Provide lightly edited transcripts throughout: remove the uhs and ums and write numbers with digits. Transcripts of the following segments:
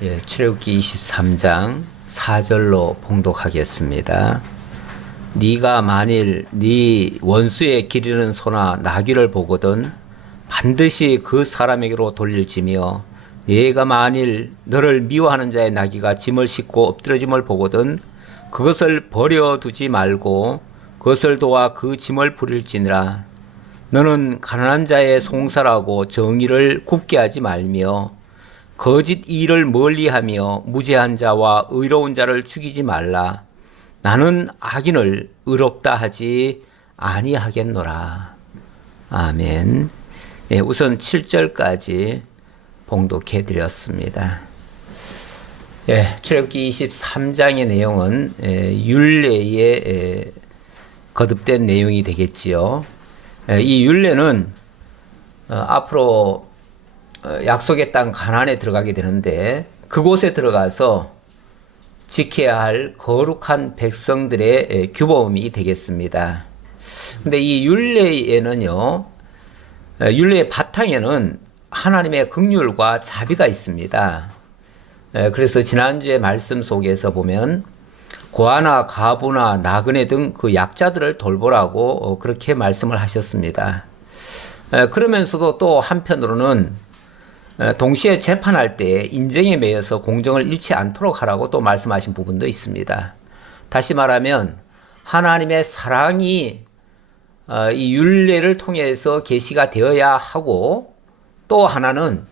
출애굽기 23장 4절로 봉독하겠습니다. 네가 만일 네 원수의 기르는 소나 나귀를 보거든 반드시 그 사람에게로 돌릴지며 네가 만일 너를 미워하는 자의 나귀가 짐을 싣고 엎드러짐을 보거든 그것을 버려두지 말고 그것을 도와 그 짐을 부릴지니라. 너는 가난한 자의 송사라고 정의를 굽게 하지 말며 거짓 일을 멀리하며 무죄한 자와 의로운 자를 죽이지 말라. 나는 악인을 의롭다 하지 아니하겠노라. 아멘. 우선 7절까지 봉독해 드렸습니다. 출애굽기 23장의 내용은 율례에 거듭된 내용이 되겠지요. 이 율례는 앞으로 약속의 땅 가나안에 들어가게 되는데 그곳에 들어가서 지켜야 할 거룩한 백성들의 규범이 되겠습니다. 근데 이 율례에는요, 율례의 바탕에는 하나님의 긍휼과 자비가 있습니다. 그래서 지난주에 말씀 속에서 보면 고아나 과부나 나그네 등 그 약자들을 돌보라고 그렇게 말씀을 하셨습니다. 그러면서도 또 한편으로는 동시에 재판할 때 인정에 매여서 공정을 잃지 않도록 하라고 또 말씀하신 부분도 있습니다. 다시 말하면 하나님의 사랑이 이 율례를 통해서 계시가 되어야 하고, 또 하나는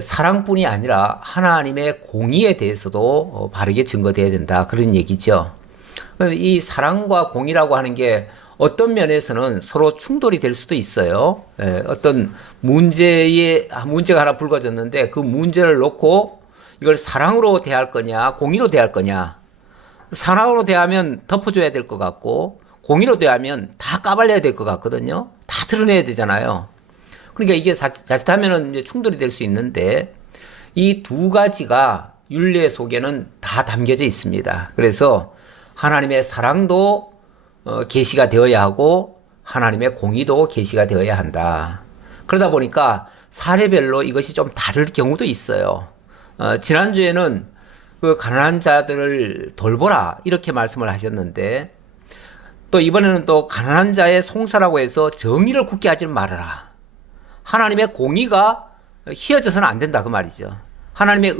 사랑뿐이 아니라 하나님의 공의에 대해서도 바르게 증거되어야 된다, 그런 얘기죠. 이 사랑과 공의라고 하는 게 어떤 면에서는 서로 충돌이 될 수도 있어요. 어떤 문제가 하나 불거졌는데 그 문제를 놓고 이걸 사랑으로 대할 거냐, 공의로 대할 거냐. 사랑으로 대하면 덮어줘야 될 것 같고, 공의로 대하면 다 까발려야 될 것 같거든요. 다 드러내야 되잖아요. 그러니까 이게 자칫하면 이제 충돌이 될 수 있는데, 이 두 가지가 율례 속에는 다 담겨져 있습니다. 그래서 하나님의 사랑도 계시가 되어야 하고 하나님의 공의도 계시가 되어야 한다. 그러다 보니까 사례별로 이것이 좀 다를 경우도 있어요. 지난주에는 그 가난한 자들을 돌보라 이렇게 말씀을 하셨는데, 또 이번에는 또 가난한 자의 송사라고 해서 정의를 굳게 하지 말아라. 하나님의 공의가 휘어져서는 안 된다, 그 말이죠. 하나님의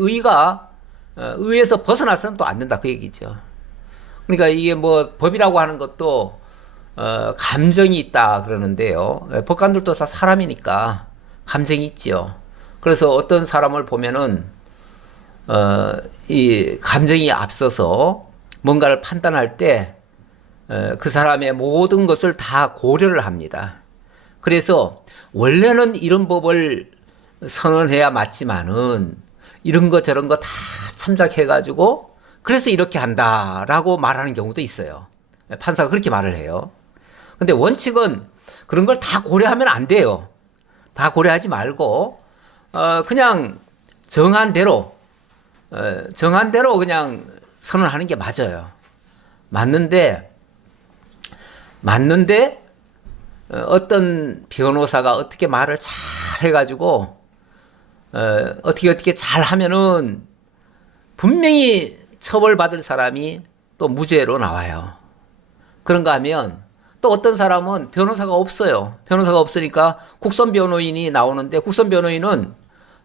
의에서 벗어나서는 또 안 된다, 그 얘기죠. 그러니까 이게 뭐 법이라고 하는 것도 감정이 있다 그러는데요. 법관들도 다 사람이니까 감정이 있죠. 그래서 어떤 사람을 보면은 이 감정이 앞서서 뭔가를 판단할 때 그 사람의 모든 것을 다 고려를 합니다. 그래서 원래는 이런 법을 선언해야 맞지만은 이런 거 저런 거 다 참작해가지고 그래서 이렇게 한다라고 말하는 경우도 있어요. 판사가 그렇게 말을 해요. 근데 원칙은 그런 걸 다 고려하면 안 돼요. 다 고려하지 말고 그냥 정한 대로 그냥 선언하는 게 맞아요. 맞는데 어떤 변호사가 어떻게 말을 잘 해가지고 어떻게 잘 하면은 분명히 처벌받을 사람이 또 무죄로 나와요. 그런가 하면 또 어떤 사람은 변호사가 없어요. 변호사가 없으니까 국선 변호인이 나오는데 국선 변호인은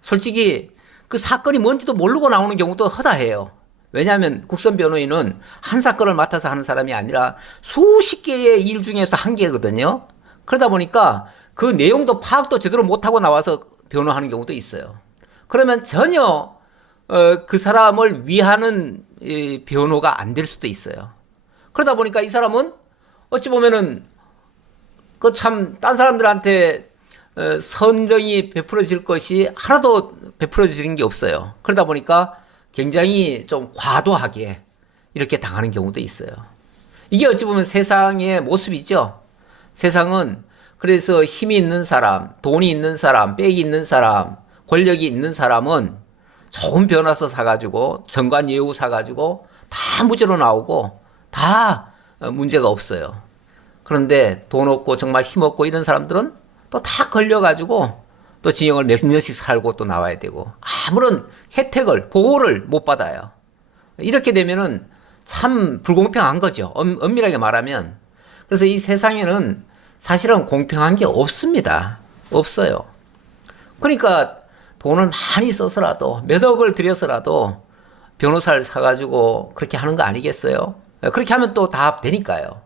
솔직히 그 사건이 뭔지도 모르고 나오는 경우도 허다해요. 왜냐하면 국선 변호인은 한 사건을 맡아서 하는 사람이 아니라 수십 개의 일 중에서 한 개거든요. 그러다 보니까 그 내용도 파악도 제대로 못하고 나와서 변호하는 경우도 있어요. 그러면 전혀 그 사람을 위하는 변호가 안 될 수도 있어요. 그러다 보니까 이 사람은 어찌 보면은 그 참 딴 사람들한테 선정이 베풀어질 것이 하나도 베풀어지는 게 없어요. 그러다 보니까 굉장히 좀 과도하게 이렇게 당하는 경우도 있어요. 이게 어찌 보면 세상의 모습이죠. 세상은 그래서 힘이 있는 사람, 돈이 있는 사람, 빽이 있는 사람, 권력이 있는 사람은 좋은 변호사 사가지고 정관예우 사가지고 다 무죄로 나오고 다 문제가 없어요. 그런데 돈 없고 정말 힘 없고 이런 사람들은 또 다 걸려가지고 또 징역을 몇 년씩 살고 또 나와야 되고 아무런 혜택을 보호를 못 받아요. 이렇게 되면은 참 불공평한 거죠. 엄밀하게 말하면. 그래서 이 세상에는 사실은 공평한 게 없습니다. 없어요. 그러니까 돈을 많이 써서라도 몇 억을 들여서라도 변호사를 사가지고 그렇게 하는 거 아니겠어요? 그렇게 하면 또 다 되니까요.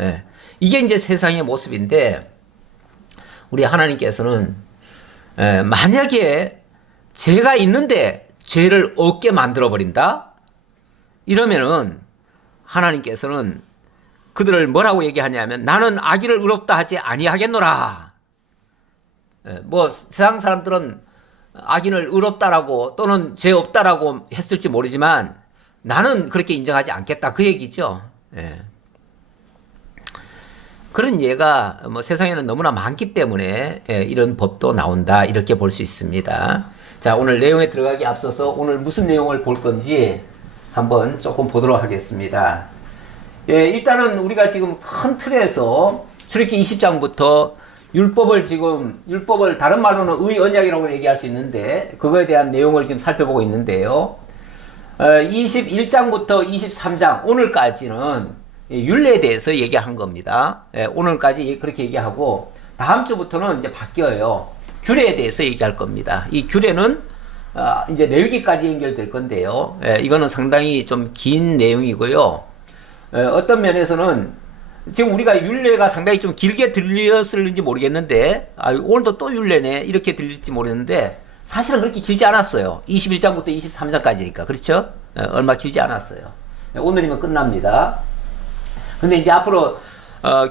예. 이게 이제 세상의 모습인데 우리 하나님께서는 만약에 죄가 있는데 죄를 없게 만들어 버린다? 이러면은 하나님께서는 그들을 뭐라고 얘기하냐면 나는 악인을 의롭다 하지 아니하겠노라. 뭐 세상 사람들은 악인을 의롭다라고 또는 죄 없다라고 했을지 모르지만 나는 그렇게 인정하지 않겠다 그 얘기죠. 예. 그런 예가 뭐 세상에는 너무나 많기 때문에 이런 법도 나온다 이렇게 볼 수 있습니다. 자, 오늘 내용에 들어가기 앞서서 오늘 무슨 내용을 볼 건지 한번 조금 보도록 하겠습니다. 일단은 우리가 지금 큰 틀에서 출애굽기 20장부터 율법을 다른 말로는 의 언약이라고 얘기할 수 있는데 그거에 대한 내용을 지금 살펴보고 있는데요. 21장부터 23장 오늘까지는 율례에 대해서 얘기한 겁니다. 오늘까지 그렇게 얘기하고 다음 주부터는 이제 바뀌어요. 규례에 대해서 얘기할 겁니다. 이 규례는 이제 레위기까지 연결될 건데요. 이거는 상당히 좀 긴 내용이고요. 어떤 면에서는 지금 우리가 율례가 상당히 좀 길게 들렸을지 모르겠는데 오늘도 또 율례네 이렇게 들릴지 모르겠는데 사실은 그렇게 길지 않았어요. 21장부터 23장까지니까 그렇죠? 얼마 길지 않았어요. 오늘이면 끝납니다. 근데 이제 앞으로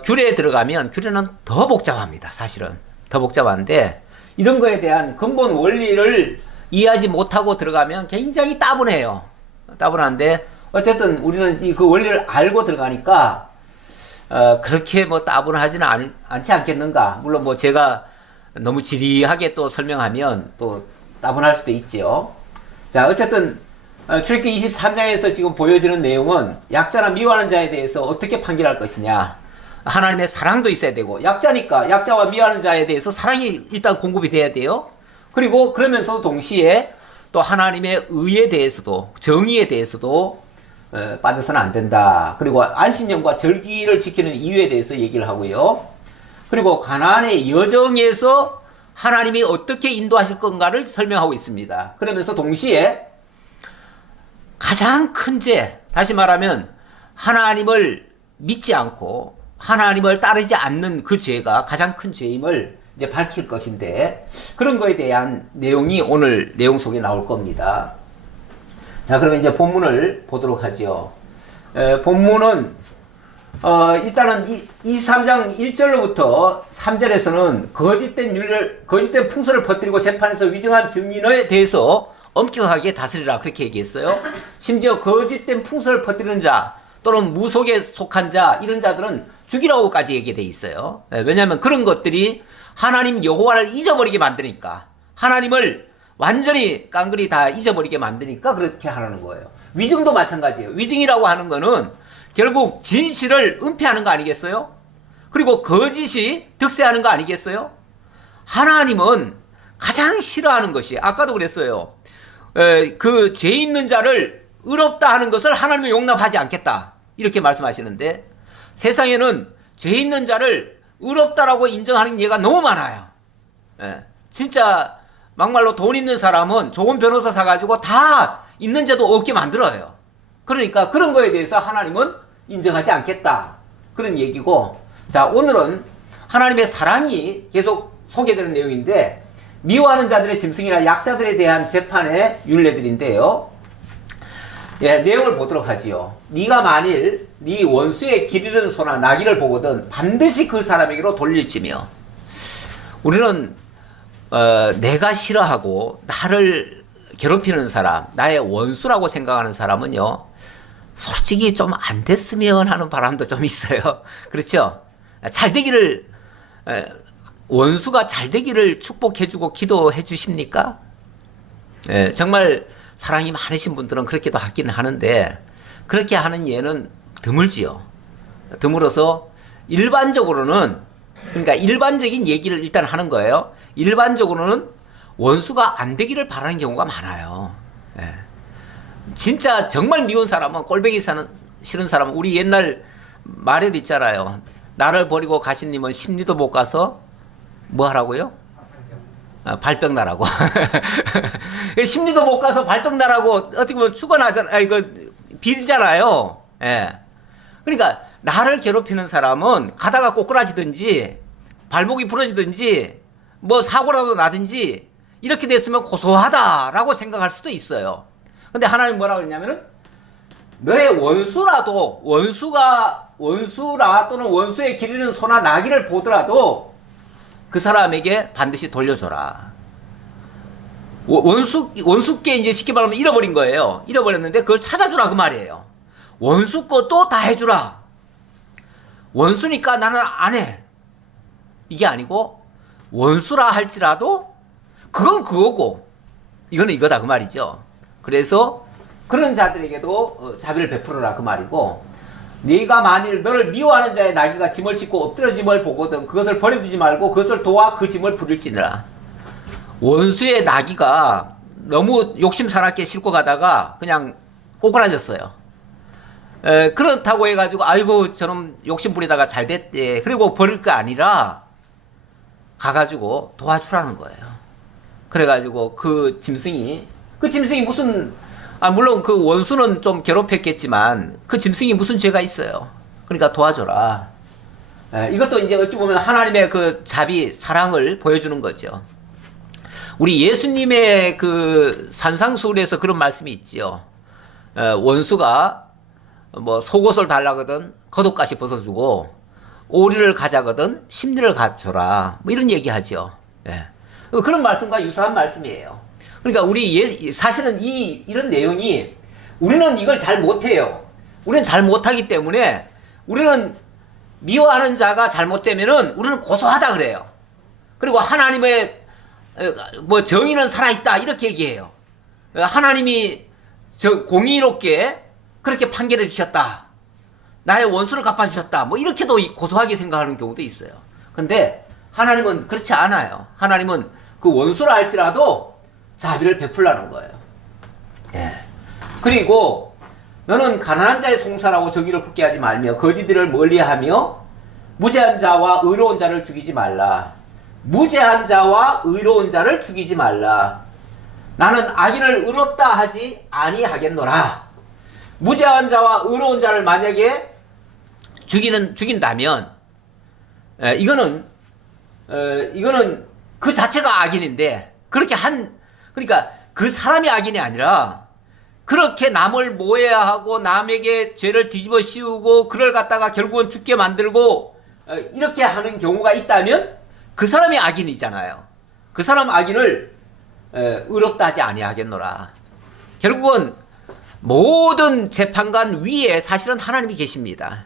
규례에 들어가면 규례는 더 복잡합니다. 사실은 더 복잡한데 이런 거에 대한 근본 원리를 이해하지 못하고 들어가면 굉장히 따분해요. 따분한데 어쨌든 우리는 그 원리를 알고 들어가니까 그렇게 뭐 따분하지는 않지 않겠는가. 물론 뭐 제가 너무 지리하게 또 설명하면 또 따분할 수도 있죠. 자, 어쨌든 출애굽기 23장에서 지금 보여지는 내용은 약자나 미워하는 자에 대해서 어떻게 판결할 것이냐. 하나님의 사랑도 있어야 되고 약자니까 약자와 미워하는 자에 대해서 사랑이 일단 공급이 돼야 돼요. 그리고 그러면서 동시에 또 하나님의 의에 대해서도 정의에 대해서도 빠져서는 안 된다. 그리고 안식년과 절기를 지키는 이유에 대해서 얘기를 하고요. 그리고 가나안의 여정에서 하나님이 어떻게 인도하실 건가를 설명하고 있습니다. 그러면서 동시에 가장 큰 죄, 다시 말하면 하나님을 믿지 않고 하나님을 따르지 않는 그 죄가 가장 큰 죄임을 이제 밝힐 것인데 그런 거에 대한 내용이 오늘 내용 속에 나올 겁니다. 자, 그러면 이제 본문을 보도록 하죠. 본문은 일단은 23장 1절로부터 3절에서는 거짓된 풍설을 퍼뜨리고 재판에서 위증한 증인에 대해서 엄격하게 다스리라 그렇게 얘기했어요. 심지어 거짓된 풍설을 퍼뜨리는 자 또는 무속에 속한 자 이런 자들은 죽이라고까지 얘기돼 있어요. 왜냐하면 그런 것들이 하나님 여호와를 잊어버리게 만드니까 하나님을 완전히 깡그리 다 잊어버리게 만드니까 그렇게 하라는 거예요. 위증도 마찬가지예요. 위증이라고 하는 거는 결국 진실을 은폐하는 거 아니겠어요? 그리고 거짓이 득세하는 거 아니겠어요? 하나님은 가장 싫어하는 것이 아까도 그랬어요. 그 죄 있는 자를 의롭다 하는 것을 하나님은 용납하지 않겠다 이렇게 말씀하시는데 세상에는 죄 있는 자를 의롭다라고 인정하는 예가 너무 많아요. 진짜 막말로 돈 있는 사람은 좋은 변호사 사가지고 다 있는 죄도 없게 만들어요. 그러니까 그런 거에 대해서 하나님은 인정하지 않겠다 그런 얘기고, 자, 오늘은 하나님의 사랑이 계속 소개되는 내용인데 미워하는 자들의 짐승이나 약자들에 대한 재판의 율례들인데요. 내용을 보도록 하지요. 네가 만일 네 원수의 길 잃은 소나 나귀를 보거든 반드시 그 사람에게로 돌릴지며. 우리는 내가 싫어하고 나를 괴롭히는 사람, 나의 원수라고 생각하는 사람은요, 솔직히 좀 안 됐으면 하는 바람도 좀 있어요. 그렇죠? 잘 되기를, 원수가 잘 되기를 축복해주고 기도해 주십니까? 정말 사랑이 많으신 분들은 그렇게도 하기는 하는데 그렇게 하는 예는 드물지요. 드물어서 일반적으로는 그러니까 일반적인 얘기를 일단 하는 거예요. 일반적으로는 원수가 안 되기를 바라는 경우가 많아요. 예. 진짜 정말 미운 사람은, 꼴보기 싫은 사람은, 우리 옛날 말에도 있잖아요. 나를 버리고 가신 님은 십리도 못 가서 뭐 하라고요? 발병 나라고. 십리도 못 가서 발병 나라고 어떻게 보면 축원하잖아요. 이거 빌잖아요. 예. 그러니까 나를 괴롭히는 사람은 가다가 꼬꾸라지든지 발목이 부러지든지 뭐 사고라도 나든지 이렇게 됐으면 고소하다라고 생각할 수도 있어요. 근데 하나님 뭐라고 그러냐면은 너의 원수라도, 원수라 또는 원수의 기르는 소나 나귀를 보더라도 그 사람에게 반드시 돌려줘라. 원수께 이제 쉽게 말하면 잃어버린 거예요. 잃어버렸는데 그걸 찾아주라 그 말이에요. 원수 것도 다 해주라. 원수니까 나는 안 해. 이게 아니고 원수라 할지라도 그건 그거고 이거는 이거다 그 말이죠. 그래서 그런 자들에게도 자비를 베풀어라 그 말이고, 네가 만일 너를 미워하는 자의 나귀가 짐을 싣고 엎드러짐을 보거든 그것을 버려두지 말고 그것을 도와 그 짐을 부릴지니라. 원수의 나귀가 너무 욕심사납게 싣고 가다가 그냥 꼬꾸라졌어요. 그렇다고 해가지고 아이고 저놈 욕심 부리다가 잘 됐대 그리고 버릴 거 아니라 가가지고 도와주라는 거예요. 그래가지고 그 짐승이 무슨, 물론 그 원수는 좀 괴롭혔겠지만 그 짐승이 무슨 죄가 있어요. 그러니까 도와줘라. 이것도 이제 어찌 보면 하나님의 그 자비, 사랑을 보여주는 거죠. 우리 예수님의 그 산상수훈에서 그런 말씀이 있지요. 원수가 뭐 속옷을 달라거든 겉옷까지 벗어주고 오리를 가자거든 심리를 갖춰라. 뭐 이런 얘기하죠. 예. 그런 말씀과 유사한 말씀이에요. 그러니까 우리 사실은 이런 내용이 우리는 이걸 잘 못해요. 우리는 잘 못하기 때문에 우리는 미워하는 자가 잘못되면은 우리는 고소하다 그래요. 그리고 하나님의 뭐 정의는 살아있다 이렇게 얘기해요. 하나님이 공의롭게 그렇게 판결해 주셨다. 나의 원수를 갚아주셨다. 뭐 이렇게도 고소하게 생각하는 경우도 있어요. 근데 하나님은 그렇지 않아요. 하나님은 그 원수라 할지라도 자비를 베풀라는 거예요. 예. 그리고 너는 가난한 자의 송사라고 정의를 굳게 하지 말며 거지들을 멀리하며 무죄한 자와 의로운 자를 죽이지 말라. 무죄한 자와 의로운 자를 죽이지 말라. 나는 악인을 의롭다 하지 아니하겠노라. 무죄한 자와 의로운 자를 만약에 죽인다면 이거는 그 자체가 악인인데 그러니까 그 사람이 악인이 아니라 그렇게 남을 모해하고 남에게 죄를 뒤집어 씌우고 그를 갖다가 결국은 죽게 만들고 이렇게 하는 경우가 있다면 그 사람이 악인이잖아요. 그 사람 악인을 의롭다 하지 아니하겠노라. 결국은 모든 재판관 위에 사실은 하나님이 계십니다.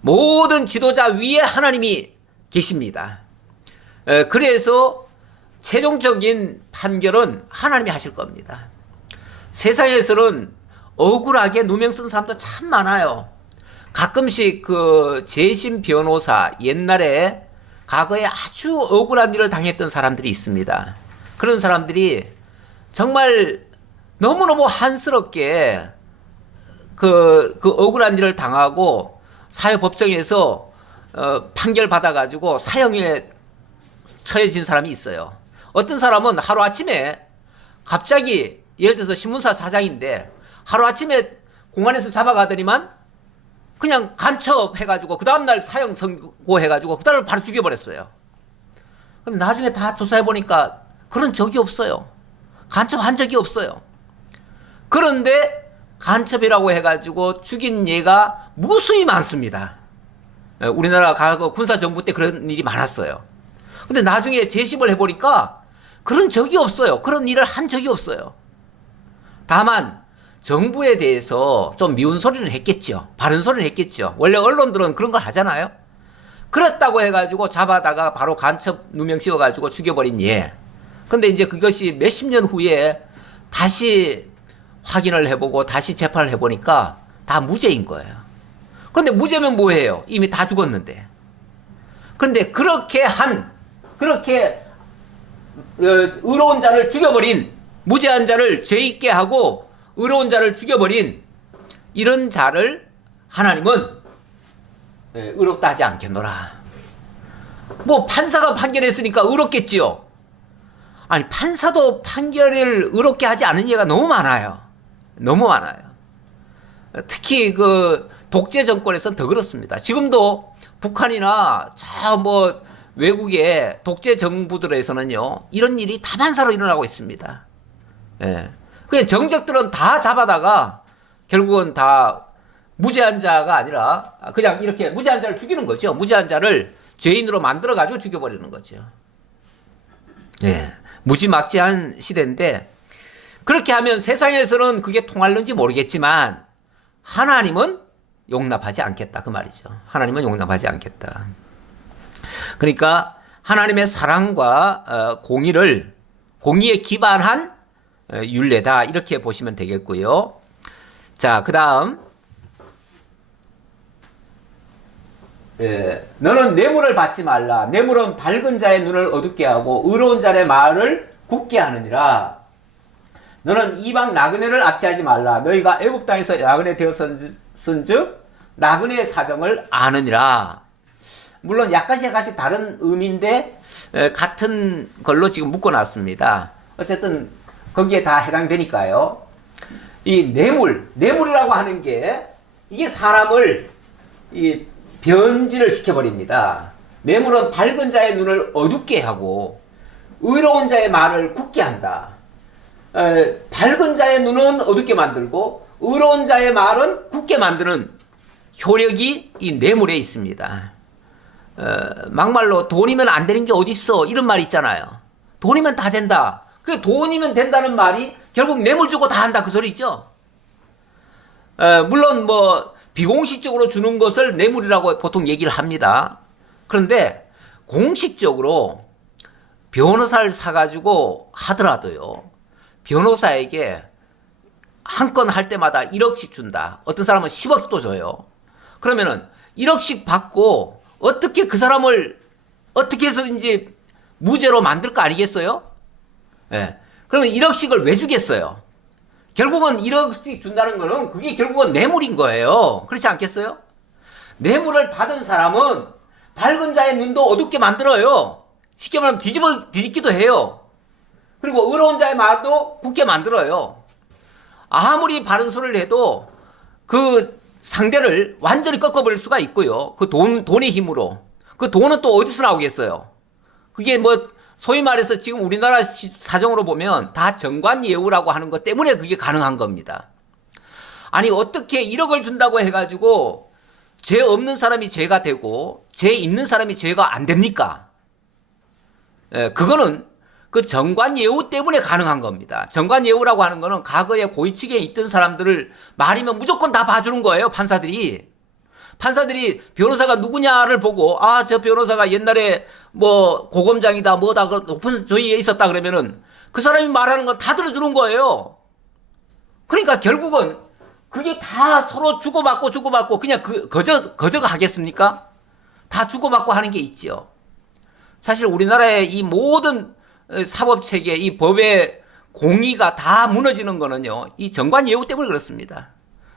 모든 지도자 위에 하나님이 계십니다. 그래서 최종적인 판결은 하나님이 하실 겁니다. 세상에서는 억울하게 누명 쓴 사람도 참 많아요. 가끔씩 그 재심 변호사, 옛날에 과거에 아주 억울한 일을 당했던 사람들이 있습니다. 그런 사람들이 정말 너무너무 한스럽게 그 억울한 일을 당하고 사회법정에서 판결 받아가지고 사형에 처해진 사람이 있어요. 어떤 사람은 하루아침에 갑자기 예를 들어서 신문사 사장인데 하루아침에 공안에서 잡아가더니만 그냥 간첩해가지고 그 다음날 사형 선고해가지고 그 다음날 바로 죽여버렸어요. 근데 나중에 다 조사해보니까 그런 적이 없어요. 간첩한 적이 없어요. 그런데 간첩이라고 해가지고 죽인 예가 무수히 많습니다. 우리나라 과거 군사정부 때 그런 일이 많았어요. 근데 나중에 재심을 해보니까 그런 적이 없어요. 그런 일을 한 적이 없어요. 다만 정부에 대해서 좀 미운 소리는 했겠죠. 바른 소리는 했겠죠. 원래 언론들은 그런 걸 하잖아요. 그랬다고 해가지고 잡아다가 바로 간첩 누명 씌워가지고 죽여버린 예. 근데 이제 그것이 몇십 년 후에 다시 확인을 해보고 다시 재판을 해보니까 다 무죄인 거예요. 그런데 무죄면 뭐해요? 이미 다 죽었는데. 그런데 그렇게 의로운 자를 죽여버린, 무죄한 자를 죄 있게 하고 의로운 자를 죽여버린 이런 자를 하나님은 의롭다 하지 않겠노라. 뭐 판사가 판결했으니까 의롭겠지요. 아니, 판사도 판결을 의롭게 하지 않은 예가 너무 많아요. 너무 많아요. 특히 그 독재 정권에서는 더 그렇습니다. 지금도 북한이나 저 뭐 외국의 독재 정부들에서는요, 이런 일이 다반사로 일어나고 있습니다. 예. 그냥 정적들은 다 잡아다가 결국은 다 무죄한 자가 아니라 그냥 이렇게 무죄한 자를 죽이는 거죠. 무죄한 자를 죄인으로 만들어가지고 죽여버리는 거죠. 예. 무지막지한 시대인데, 그렇게 하면 세상에서는 그게 통할는지 모르겠지만 하나님은 용납하지 않겠다, 그 말이죠. 하나님은 용납하지 않겠다. 그러니까 하나님의 사랑과 공의에 기반한 율례다, 이렇게 보시면 되겠고요. 자, 그 다음, 너는 뇌물을 받지 말라. 뇌물은 밝은 자의 눈을 어둡게 하고 의로운 자의 말을 굳게 하느니라. 너는 이방 나그네를 압제하지 말라. 너희가 애굽 땅에서 나그네 되었은즉 나그네의 사정을 아느니라. 물론 약간씩 다른 의미인데 같은 걸로 지금 묶어놨습니다. 어쨌든 거기에 다 해당되니까요. 이 뇌물이라고 하는 게 이게 사람을 이 변질을 시켜버립니다. 뇌물은 밝은 자의 눈을 어둡게 하고 의로운 자의 말을 굳게 한다. 밝은 자의 눈은 어둡게 만들고 의로운 자의 말은 굳게 만드는 효력이 이 뇌물에 있습니다. 막말로 돈이면 안 되는 게 어딨어, 이런 말이 있잖아요. 돈이면 다 된다. 그 돈이면 된다는 말이 결국 뇌물 주고 다 한다, 그 소리죠. 물론 뭐 비공식적으로 주는 것을 뇌물이라고 보통 얘기를 합니다. 그런데 공식적으로 변호사를 사가지고 하더라도요, 변호사에게 한 건 할 때마다 1억씩 준다. 어떤 사람은 10억도 줘요. 그러면은 1억씩 받고 어떻게 그 사람을 어떻게 해서든지 무죄로 만들 거 아니겠어요? 예. 그러면 1억씩을 왜 주겠어요? 결국은 1억씩 준다는 거는 그게 결국은 뇌물인 거예요. 그렇지 않겠어요? 뇌물을 받은 사람은 밝은 자의 눈도 어둡게 만들어요. 쉽게 말하면 뒤집기도 해요. 그리고 의로운 자의 말도 굳게 만들어요. 아무리 바른 소리를 해도 그 상대를 완전히 꺾어버릴 수가 있고요. 그 돈의 힘으로. 그 돈은 또 어디서 나오겠어요? 그게 뭐 소위 말해서 지금 우리나라 사정으로 보면 다 정관예우라고 하는 것 때문에 그게 가능한 겁니다. 아니, 어떻게 1억을 준다고 해가지고 죄 없는 사람이 죄가 되고 죄 있는 사람이 죄가 안 됩니까? 그거는 그 정관예우 때문에 가능한 겁니다. 정관예우라고 하는 거는 과거에 고위층에 있던 사람들을 말이면 무조건 다 봐주는 거예요, 판사들이. 변호사가 누구냐를 보고, 아, 저 변호사가 옛날에 뭐 고검장이다 뭐다 높은 조위에 있었다 그러면은 그 사람이 말하는 건 다 들어주는 거예요. 그러니까 결국은 그게 다 서로 주고받고 그냥 거저가 하겠습니까? 다 주고받고 하는 게 있지요. 사실 우리나라의 이 모든 사법체계, 이 법의 공의가 다 무너지는 거는요, 이 정관예우 때문에 그렇습니다.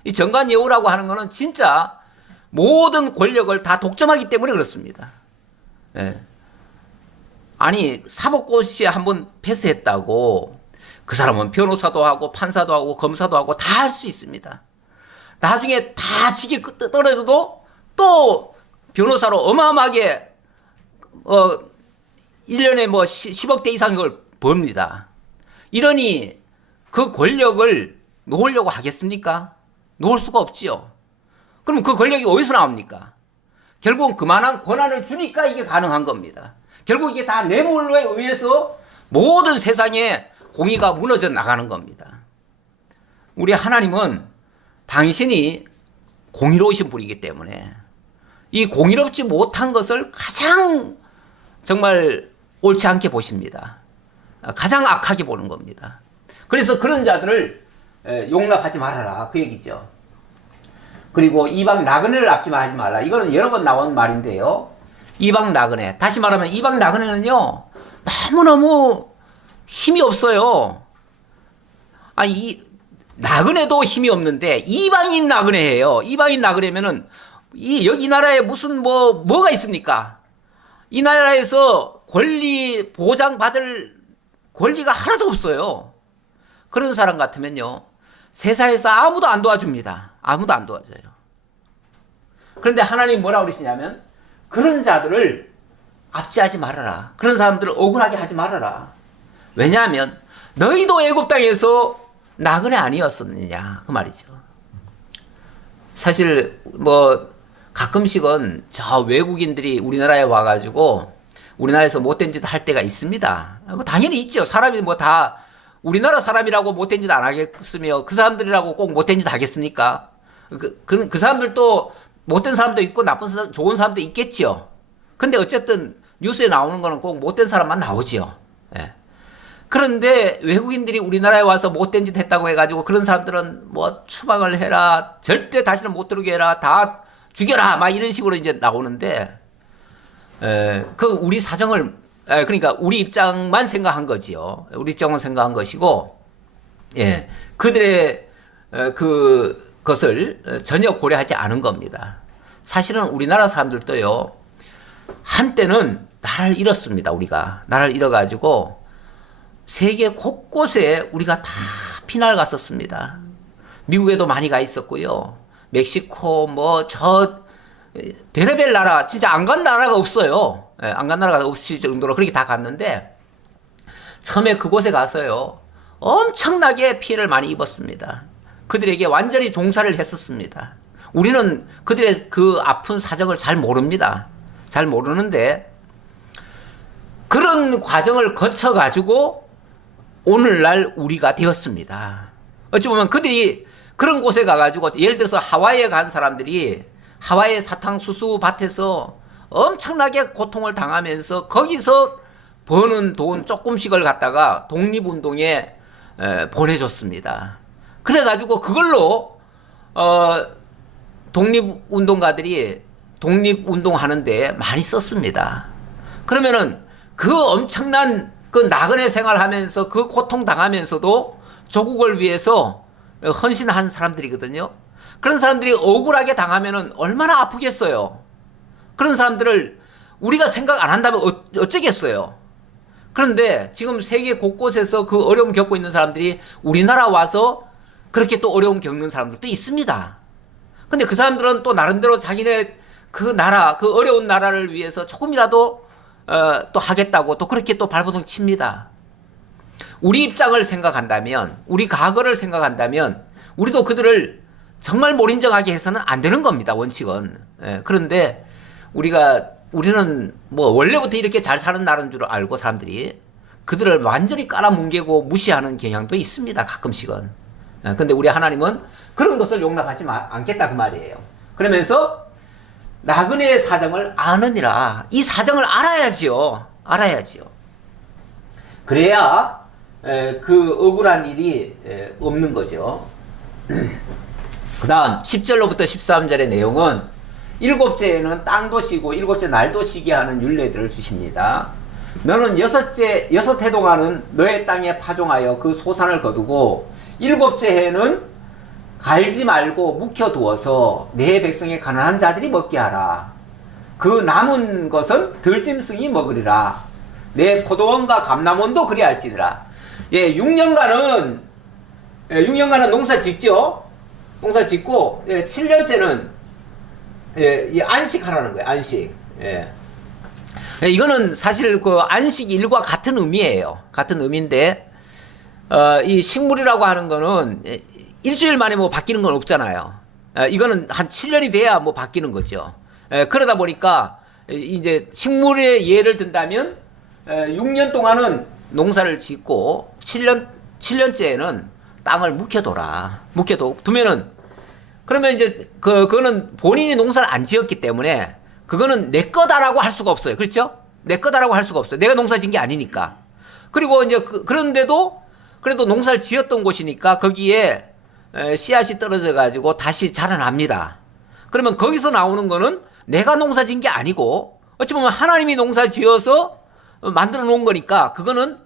이 정관예우라고 하는 거는 진짜 모든 권력을 다 독점하기 때문에 그렇습니다. 예. 아니, 사법고시에 한번 패스했다고 그 사람은 변호사도 하고 판사도 하고 검사도 하고 다 할 수 있습니다. 나중에 다 직위 떨어져도 또 변호사로 어마어마하게 1년에 뭐 10억대 이상을 법니다. 이러니 그 권력을 놓으려고 하겠습니까? 놓을 수가 없지요. 그럼 그 권력이 어디서 나옵니까? 결국은 그만한 권한을 주니까 이게 가능한 겁니다. 결국 이게 다 뇌물에 의해서 모든 세상의 공의가 무너져 나가는 겁니다. 우리 하나님은 당신이 공의로우신 분이기 때문에 이 공의롭지 못한 것을 가장 정말 옳지 않게 보십니다. 가장 악하게 보는 겁니다. 그래서 그런 자들을 용납하지 말아라, 그 얘기죠. 그리고 이방 나그네를 압지 하지 말라. 이거는 여러 번 나온 말인데요. 이방 나그네. 다시 말하면 이방 나그네는요, 너무너무 힘이 없어요. 아니, 나그네도 힘이 없는데 이방인 나그네예요. 이방인 나그네면은 이 나라에 무슨 뭐가 있습니까? 이 나라에서 권리 보장받을 권리가 하나도 없어요. 그런 사람 같으면요, 세상에서 아무도 안 도와줍니다. 아무도 안 도와줘요. 그런데 하나님 뭐라고 그러시냐면, 그런 자들을 압제하지 말아라. 그런 사람들을 억울하게 하지 말아라. 왜냐하면 너희도 애굽 땅에서 나그네 아니었었느냐, 그 말이죠. 사실 가끔씩은 저 외국인들이 우리나라에 와가지고 우리나라에서 못된 짓 할 때가 있습니다. 당연히 있죠. 사람이 다 우리나라 사람이라고 못된 짓 안 하겠으며 그 사람들이라고 꼭 못된 짓 하겠습니까? 그 사람들도 못된 사람도 있고 나쁜 사람, 좋은 사람도 있겠죠. 근데 어쨌든 뉴스에 나오는 거는 꼭 못된 사람만 나오지요. 예. 그런데 외국인들이 우리나라에 와서 못된 짓 했다고 해가지고 그런 사람들은 추방을 해라, 절대 다시는 못 들어오게 해라, 다 죽여라, 막 이런 식으로 이제 나오는데, 우리 사정을, 그러니까 우리 입장만 생각한 거지요. 우리 입장만 생각한 것이고, 예, 그들의 그것을 전혀 고려하지 않은 겁니다. 사실은 우리나라 사람들도요, 한때는 나라를 잃었습니다. 우리가 나라를 잃어가지고 세계 곳곳에 우리가 다 피난을 갔었습니다. 미국에도 많이 가 있었고요. 멕시코 별의별 나라, 진짜 안 간 나라가 없어요. 예, 안 간 나라가 없을 정도로 그렇게 다 갔는데, 처음에 그곳에 가서요, 엄청나게 피해를 많이 입었습니다. 그들에게 완전히 종사를 했었습니다. 우리는 그들의 그 아픈 사정을 잘 모릅니다. 잘 모르는데, 그런 과정을 거쳐가지고 오늘날 우리가 되었습니다. 어찌 보면 그들이 그런 곳에 가가지고, 예를 들어서 하와이에 간 사람들이 하와이 사탕수수 밭에서 엄청나게 고통을 당하면서 거기서 버는 돈 조금씩을 갖다가 독립운동에 보내줬습니다. 그래가지고 그걸로 독립운동가들이 독립운동하는데 많이 썼습니다. 그러면은 그 엄청난 그 나그네 생활하면서 그 고통 당하면서도 조국을 위해서 헌신한 사람들이거든요. 그런 사람들이 억울하게 당하면은 얼마나 아프겠어요. 그런 사람들을 우리가 생각 안 한다면 어쩌겠어요. 그런데 지금 세계 곳곳에서 그 어려움 겪고 있는 사람들이 우리나라 와서 그렇게 또 어려움 겪는 사람들도 있습니다. 근데 그 사람들은 또 나름대로 자기네 그 나라, 그 어려운 나라를 위해서 조금이라도 또 하겠다고 또 그렇게 또 발버둥 칩니다. 우리 입장을 생각한다면, 우리 과거를 생각한다면, 우리도 그들을 정말 몰인정하게 해서는 안 되는 겁니다, 원칙은. 예, 그런데 우리는 원래부터 이렇게 잘 사는 나라인 줄 알고 사람들이 그들을 완전히 깔아뭉개고 무시하는 경향도 있습니다, 가끔씩은. 예, 근데 우리 하나님은 그런 것을 용납하지 않겠다, 그 말이에요. 그러면서 나그네의 사정을 아느니라. 이 사정을 알아야지요. 그래야 그 억울한 일이 없는 거죠. 그 다음 10절로부터 13절의 내용은, 일곱째에는 땅도 쉬고 일곱째 날도 쉬게 하는 율례들을 주십니다. 너는 여섯 해 동안은 너의 땅에 파종하여 그 소산을 거두고, 일곱째 해는 갈지 말고 묵혀두어서 내 백성의 가난한 자들이 먹게 하라. 그 남은 것은 들짐승이 먹으리라. 내 포도원과 감람원도 그리할지니라. 6년간은 농사 짓죠. 농사 짓고 7년째는 안식하라는 거예요. 안식. 이거는 사실 그 안식 일과 같은 의미예요. 같은 의미인데, 이 식물이라고 하는 거는 일주일 만에 바뀌는 건 없잖아요. 이거는 한 7년이 돼야 바뀌는 거죠. 그러다 보니까 이제 식물의 예를 든다면 6년 동안은 농사를 짓고 7년째에는 땅을 묵혀두면은, 그러면 이제 그거는 본인이 농사를 안 지었기 때문에 그거는 내 거다라고 할 수가 없어요. 그렇죠? 내 거다라고 할 수가 없어요. 내가 농사 지은 게 아니니까. 그리고 이제 그런데도 그래도 농사를 지었던 곳이니까 거기에 씨앗이 떨어져 가지고 다시 자라납니다. 그러면 거기서 나오는 거는 내가 농사 지은 게 아니고 어찌 보면 하나님이 농사 지어서 만들어 놓은 거니까 그거는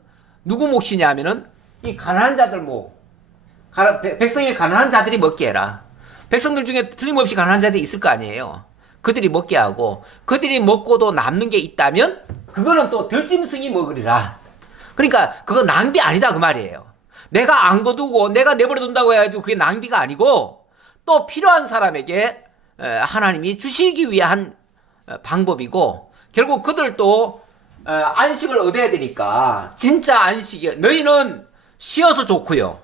누구 몫이냐 하면은 이 가난한 자들 몫. 백성의 가난한 자들이 먹게 해라. 백성들 중에 틀림없이 가난한 자들이 있을 거 아니에요. 그들이 먹게 하고 그들이 먹고도 남는 게 있다면 그거는 또 들짐승이 먹으리라. 그러니까 그거 낭비 아니다 그 말이에요. 내가 안 거두고 내가 내버려 둔다고 해가지고 그게 낭비가 아니고 또 필요한 사람에게 하나님이 주시기 위한 방법이고 결국 그들도 안식을 얻어야 되니까 진짜 안식이 너희는 쉬어서 좋고요.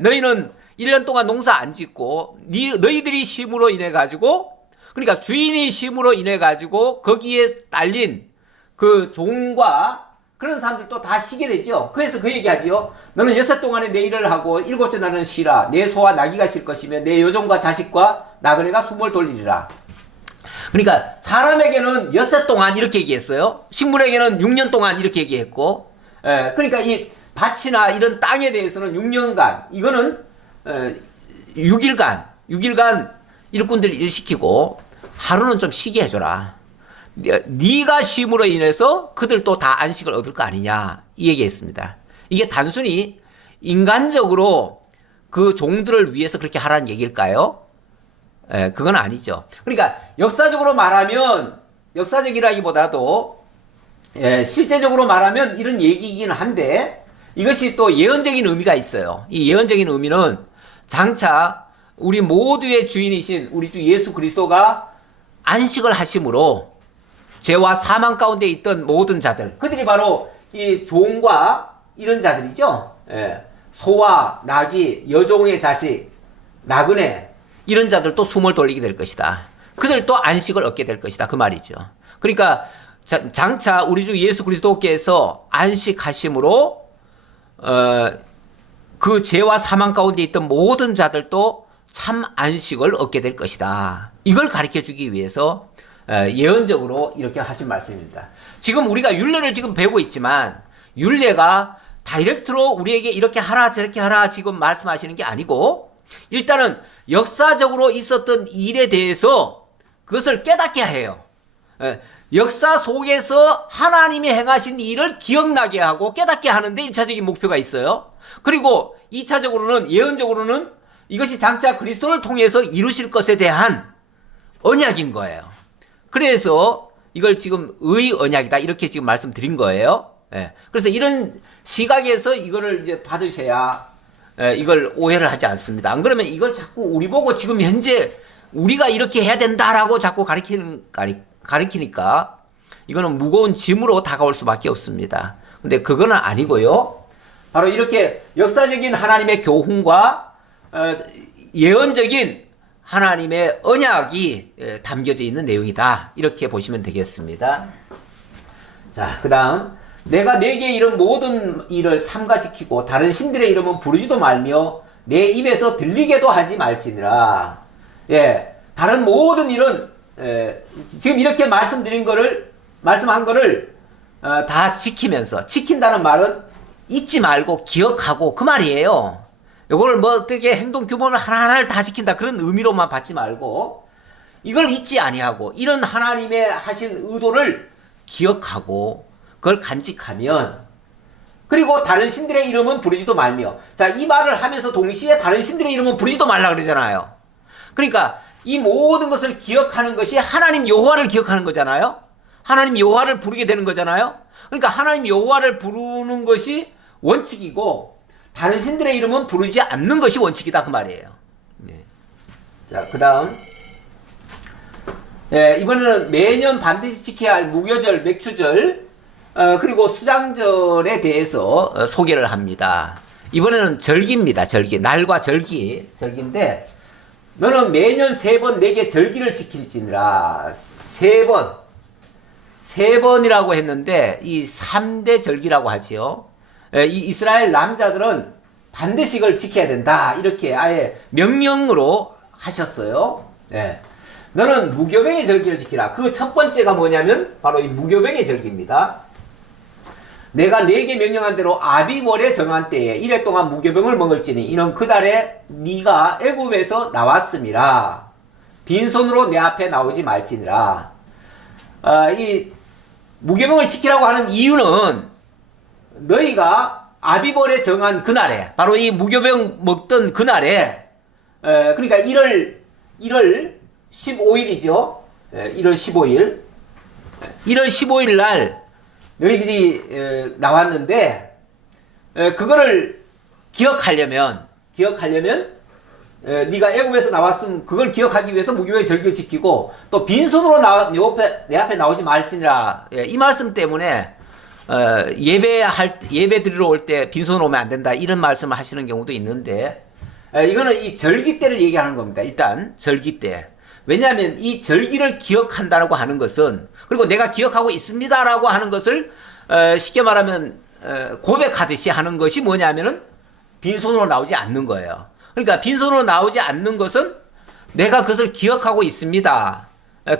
너희는 1년 동안 농사 안 짓고 너희들이 쉼으로 인해 가지고 그러니까 주인이 쉼으로 인해 가지고 거기에 딸린 그 종과 그런 사람들도 다 쉬게 되죠. 그래서 그 얘기하지요. 너는 6살 동안에 내 일을 하고 7째 날은 쉬라. 내 소와 나귀가 쉴 것이며 내 여종과 자식과 나그네가 숨을 돌리리라. 그러니까 사람에게는 6살 동안 이렇게 얘기했어요. 식물에게는 6년 동안 이렇게 얘기했고 그러니까 이 밭이나 이런 땅에 대해서는 6년간 이거는 6일간 일꾼들이 일 시키고 하루는 좀 쉬게 해줘라. 네가 쉼으로 인해서 그들도 다 안식을 얻을 거 아니냐 이 얘기했습니다. 이게 단순히 인간적으로 그 종들을 위해서 그렇게 하라는 얘기일까요? 그건 아니죠. 그러니까 역사적으로 말하면 역사적이라기보다도 실제적으로 말하면 이런 얘기이긴 한데 이것이 또 예언적인 의미가 있어요. 이 예언적인 의미는 장차 우리 모두의 주인이신 우리 주 예수 그리스도가 안식을 하심으로 죄와 사망 가운데 있던 모든 자들 그들이 바로 이 종과 이런 자들이죠. 소와 나귀, 여종의 자식, 나그네 이런 자들도 숨을 돌리게 될 것이다. 그들도 안식을 얻게 될 것이다. 그 말이죠. 그러니까 장차 우리 주 예수 그리스도께서 안식하심으로 그 죄와 사망 가운데 있던 모든 자들도 참 안식을 얻게 될 것이다. 이걸 가르쳐 주기 위해서 예언적으로 이렇게 하신 말씀입니다. 지금 우리가 율례를 지금 배우고 있지만 율례가 다이렉트로 우리에게 이렇게 하라 저렇게 하라 지금 말씀하시는 게 아니고 일단은 역사적으로 있었던 일에 대해서 그것을 깨닫게 해요. 역사 속에서 하나님이 행하신 일을 기억나게 하고 깨닫게 하는데 1차적인 목표가 있어요. 그리고 2차적으로는 예언적으로는 이것이 장차 그리스도를 통해서 이루실 것에 대한 언약인 거예요. 그래서 이걸 지금 언약이다 이렇게 지금 말씀드린 거예요. 그래서 이런 시각에서 이거를 이제 받으셔야 이걸 오해를 하지 않습니다. 안 그러면 이걸 자꾸 우리 보고 지금 현재 우리가 이렇게 해야 된다라고 자꾸 가리키니까 이거는 무거운 짐으로 다가올 수밖에 없습니다. 근데 그거는 아니고요. 바로 이렇게 역사적인 하나님의 교훈과 예언적인 하나님의 언약이 담겨져 있는 내용이다. 이렇게 보시면 되겠습니다. 자, 그 다음 내가 내게 이런 모든 일을 삼가 지키고 다른 신들의 이름은 부르지도 말며 내 입에서 들리게도 하지 말지니라. 다른 모든 일은 지금 이렇게 말씀한 거를 다 지키면서 지킨다는 말은 잊지 말고 기억하고 그 말이에요. 요거를 뭐 어떻게 행동 규범을 하나하나를 다 지킨다 그런 의미로만 받지 말고 이걸 잊지 아니하고 이런 하나님의 하신 의도를 기억하고 그걸 간직하면 그리고 다른 신들의 이름은 부르지도 말며 자, 이 말을 하면서 동시에 다른 신들의 이름은 부르지도 말라 그러잖아요. 그러니까 이 모든 것을 기억하는 것이 하나님 여호와를 기억하는 거잖아요. 하나님 여호와를 부르게 되는 거잖아요. 그러니까 하나님 여호와를 부르는 것이 원칙이고 다른 신들의 이름은 부르지 않는 것이 원칙이다 그 말이에요. 자, 그 다음 이번에는 매년 반드시 지켜야 할 무교절, 맥추절 그리고 수장절에 대해서 소개를 합니다. 이번에는 절기입니다. 절기. 날과 절기인데 너는 매년 3번 내게 절기를 지킬지니라. 3번이라고 했는데 이 3대 절기라고 하지요. 이 이스라엘 남자들은 반드시 이걸 지켜야 된다. 이렇게 아예 명령으로 하셨어요. 너는 무교병의 절기를 지키라. 그 첫 번째가 뭐냐면 바로 이 무교병의 절기입니다. 내가 네게 명령한 대로 아비월에 정한 때에 1회 동안 무교병을 먹을지니 이는 그 달에 네가 애굽에서 나왔음이라. 빈손으로 내 앞에 나오지 말지니라. 이 무교병을 지키라고 하는 이유는 너희가 아비벌에 정한 그날에, 바로 이 무교병 먹던 그날에, 그러니까 1월 15일이죠. 1월 15일. 1월 15일 날 너희들이 나왔는데, 그거를 기억하려면 네가 애굽에서 나왔으면 그걸 기억하기 위해서 무교병 절기를 지키고, 또 빈손으로 내 앞에 나오지 말지니라. 이 말씀 때문에 예배 드리러 올 때 빈손으로 오면 안 된다, 이런 말씀을 하시는 경우도 있는데, 이거는 이 절기 때를 얘기하는 겁니다. 일단 절기 때. 왜냐하면 이 절기를 기억한다라고 하는 것은, 그리고 내가 기억하고 있습니다라고 하는 것을 쉽게 말하면 고백하듯이 하는 것이 뭐냐면은 빈손으로 나오지 않는 거예요. 그러니까 빈손으로 나오지 않는 것은 내가 그것을 기억하고 있습니다,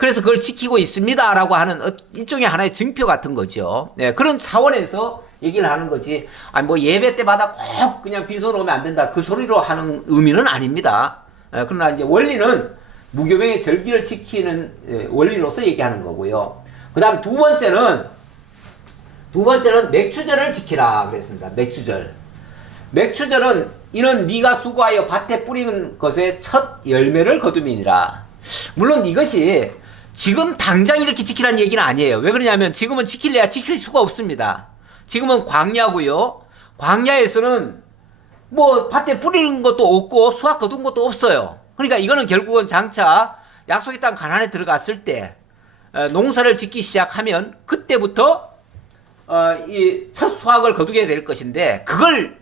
그래서 그걸 지키고 있습니다라고 하는 일종의 하나의 증표 같은 거죠. 그런 차원에서 얘기를 하는 거지. 아니 뭐 예배 때마다 꼭 그냥 빈손으로 오면 안 된다, 그 소리로 하는 의미는 아닙니다. 그러나 이제 원리는 무교병의 절기를 지키는 원리로서 얘기하는 거고요. 그다음 두 번째는 맥추절을 지키라 그랬습니다. 맥추절은 이는 네가 수고하여 밭에 뿌리는 것의 첫 열매를 거둠이니라. 물론 이것이 지금 당장 이렇게 지키라는 얘기는 아니에요. 왜 그러냐면 지금은 지킬래야 지킬 수가 없습니다. 지금은 광야고요. 광야에서는 뭐 밭에 뿌리는 것도 없고 수확 거둔 것도 없어요. 그러니까 이거는 결국은 장차 약속의 땅 가나안에 들어갔을 때 농사를 짓기 시작하면 그때부터 이 첫 수확을 거두게 될 것인데, 그걸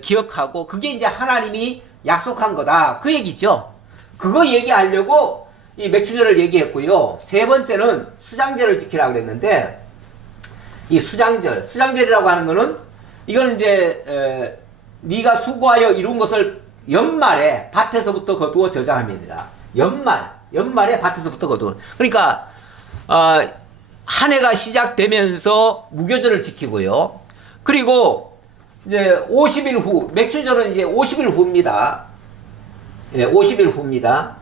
기억하고 그게 이제 하나님이 약속한 거다, 그 얘기죠. 그거 얘기하려고 이 맥추절을 얘기했고요. 세 번째는 수장절을 지키라고 그랬는데, 이 수장절이라고 하는 거는, 이거는 이제 네가 수고하여 이룬 것을 연말에 밭에서부터 거두어 저장함이니라. 연말에 밭에서부터 거두어. 그러니까 한 해가 시작되면서 무교절을 지키고요. 그리고 이제 50일 후, 맥추절은 이제 50일 후입니다. 50일 후입니다.